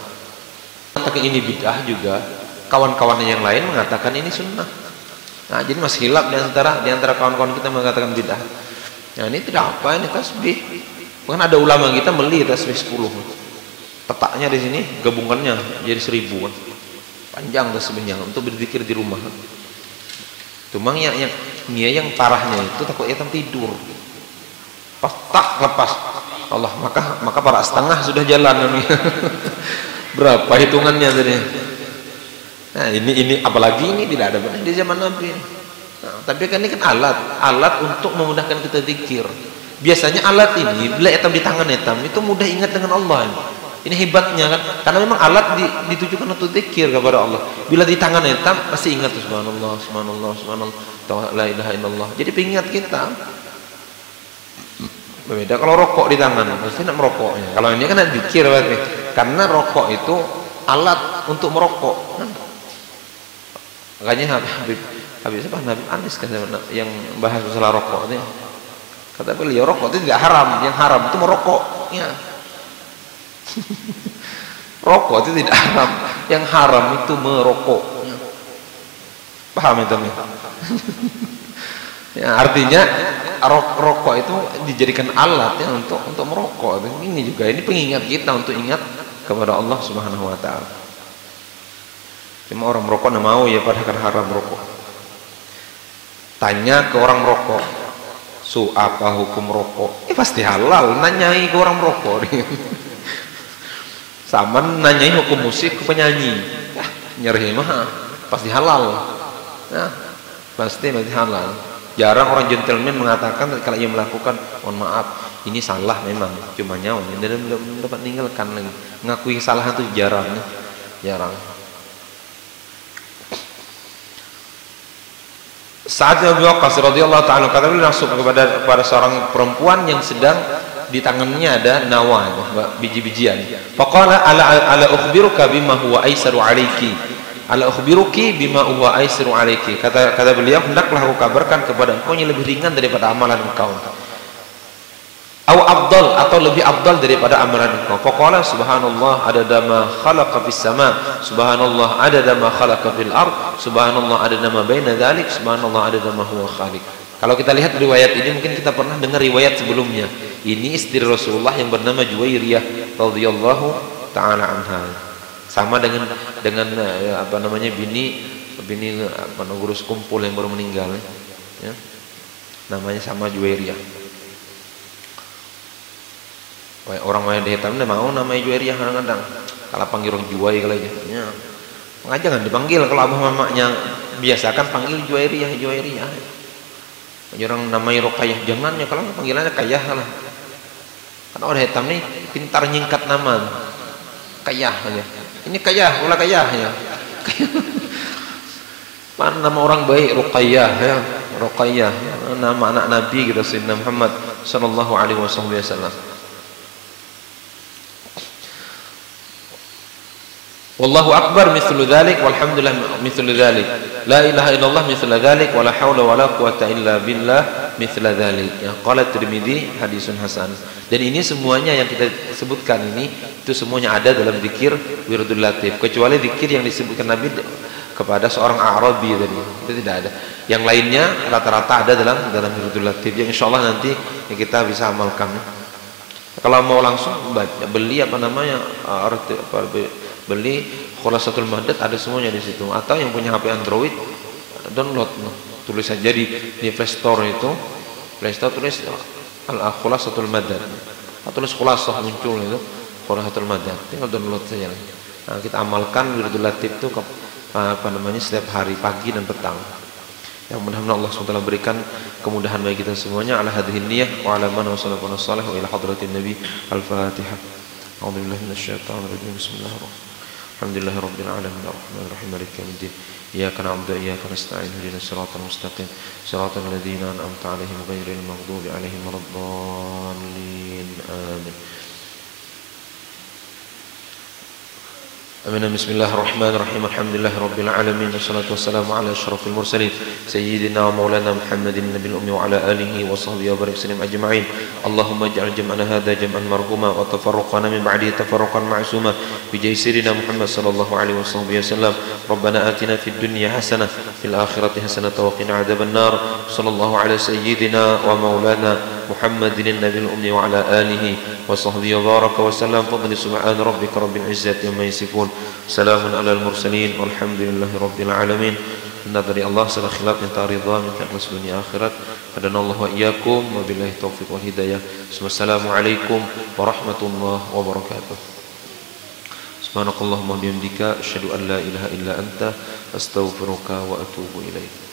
Mengatakan ini bid'ah juga, kawan-kawannya yang lain mengatakan ini sunnah. Nah, jadi masih hilaf di antara kawan-kawan kita mengatakan bid'ah. Nah, ini tidak apa, ini tasbih. Bahkan ada ulama kita beli tasbih 10. Petaknya di sini, gabungannya jadi 1000 kan. Panjang tasbihnya untuk berzikir di rumah. Cuma yang parahnya itu takut hitam tidur. Pas tak lepas. Allah, maka para setengah sudah jalan. Berapa hitungannya tadi? Nah, ini apalagi ini tidak ada di zaman Nabi. Nah, tapi kan ini kan alat untuk memudahkan kita zikir. Biasanya alat ini bila etam di tangan etam itu mudah ingat dengan Allah. Ini hebatnya kan, karena memang alat ditujukan untuk zikir kepada Allah. Bila di tangan etam pasti ingat subhanallah, la ilaha illallah. Jadi pengingat kita. Berbeda kalau rokok di tangan, pasti nak merokoknya. Kalau ini kan zikir berarti. Karena rokok itu alat untuk merokok. Makanya Habib siapa? Habib Anis kan yang bahas masalah rokok ini. Kata beliau rokok itu tidak haram, yang haram itu merokoknya. Rokok itu tidak haram, yang haram itu merokoknya. Paham itu? Ya, artinya rokok itu dijadikan alat ya untuk merokok. Ini juga ini pengingat kita untuk ingat kepada Allah Subhanahu wa taala. Cuma orang merokok nggak mau ya, padahal kan haram merokok. Tanya ke orang merokok, apa hukum rokok? Pasti halal. Nanyai ke orang merokok. Sama nanyai hukum musik ke penyanyi. Nyerih mah pasti halal. Nah, pasti halal. Jarang orang gentleman mengatakan kalau ia melakukan, mohon maaf, ini salah memang, cuma nyawanya dan dapat meninggalkan lagi. Ngakui kesalahan itu jarang. Saat Abu Waqqas radhiyallahu ta'ala kata beliau langsung kepada seorang perempuan yang sedang di tangannya ada nawa, biji-bijian. Faqala ala ukhbiruka bima huwa aisaru alayki. Ala ukhbiruki bima huwa aisaru alayki. Kata beliau, hendaklah aku kabarkan kepada engkau yang lebih ringan daripada amalan engkau. Atau lebih afdal daripada amalan engkau. Faqala subhanallah adada ma khalaqa fis sama, subhanallah adada ma khalaqa fil ard, subhanallah adada ma baina dzalik, subhanallah adada ma huwa khaliq. Kalau kita lihat riwayat ini, mungkin kita pernah dengar riwayat sebelumnya. Ini istri Rasulullah yang bernama Juwairiyah radhiyallahu taala anha. Sama dengan bini guru kumpul yang baru meninggal ya. Namanya sama Juwairiyah. Orang yang dihitam dia mau namanya Juwairiyah kadang-kadang. Kalau panggil orang Juwai kalau aja. Ya. Makanya jangan dipanggil kalau abah mamanya biasakan panggil Juwairiyah. Orang namanya Ruqayyah jangan ya, kalau panggilannya Kayah lah. Karena orang hitam nih pintar nyingkat nama. Kayah aja. Ini Kayah, ulah Kayah ya. Mana nama orang baik Ruqayyah ya. Ruqayyah nama anak Nabi kita Sayyidina Muhammad sallallahu alaihi wasallam. Wallahu akbar mithlu dzalik walhamdulillah mithlu dzalik. La ilaha illallah mithlu dzalik wala haula wala quwata illa billah mithlu dzalik. Ya, qala Tirmidzi hadisun hasan. Dan ini semuanya yang kita sebutkan ini itu semuanya ada dalam zikir wirdul latif, kecuali zikir yang disebutkan Nabi kepada seorang Arabi tadi. Itu tidak ada. Yang lainnya rata-rata ada dalam wirdul latif yang insyaallah nanti kita bisa amalkan. Kalau mau langsung beli beli Khulasatul Madad, ada semuanya di situ. Atau yang punya HP Android download, tulis saja di Play Store itu, Play Store tulis Khulasatul Madad, atau tulis Khulasah muncul itu Khulasatul Madad, tinggal download saja. Nah, kita amalkan wirdul latif itu setiap hari pagi dan petang. Yang mudah-mudahan Allah SWT berikan kemudahan bagi kita semuanya. Ala hadhihi niyyah wa ala man wasalakum wassalam wa ila hadratin Nabi. Al-Fatihah. A'udzubillahi minasyaitonir rajim. Bismillahirrahmanirrahim. Alhamdulillahi rabbil alamin arrahmanir rahim maliki yaumiddin. Iyyaka na'budu wa iyyaka nasta'in ihdinas siratal mustaqim siratal ladzina an'amta 'alaihim ghairil maghdubi 'alaihim waladdallin. Amin. Amin. Bismillahirrahmanirrahim. Alhamdulillahi rabbil alamin wassalatu wassalamu ala asyrafil mursalin sayyidina wa maulana Muhammadin nabiyil ummi wa ala alihi wa sahbihi wa barik sallim ajma'in. Allahumma ij'al jam'ana hadha jam'an marhuma wa tafarruqana min ba'dihi tafarruqan ma'suma bi sayyidina Muhammad sallallahu alaihi wasallam. Rabbana atina fid dunya hasanah fil akhirati hasanah wa qina adzaban nar. Sallallahu ala sayyidina wa maulana Muhammadin nabiyil ummi wa ala alihi wa sahbihi wa baraka wa sallam. Fadli subhana rabbika rabbil izzati amma yasifun. Salamun alal mursalin walhamdulillahi rabbil alamin. Benar dari Allah, salah khilaf, minta ridha, minta ikhlas dunia akhirat. Hadanallahu wa iyyakum wa billahi taufiq wal hidayah. Wassalamualaikum warahmatullahi wabarakatuh. Subhanakallahumma bihamdika asyhadu an la ilaha illa anta astaghfiruka wa atubu ilaik.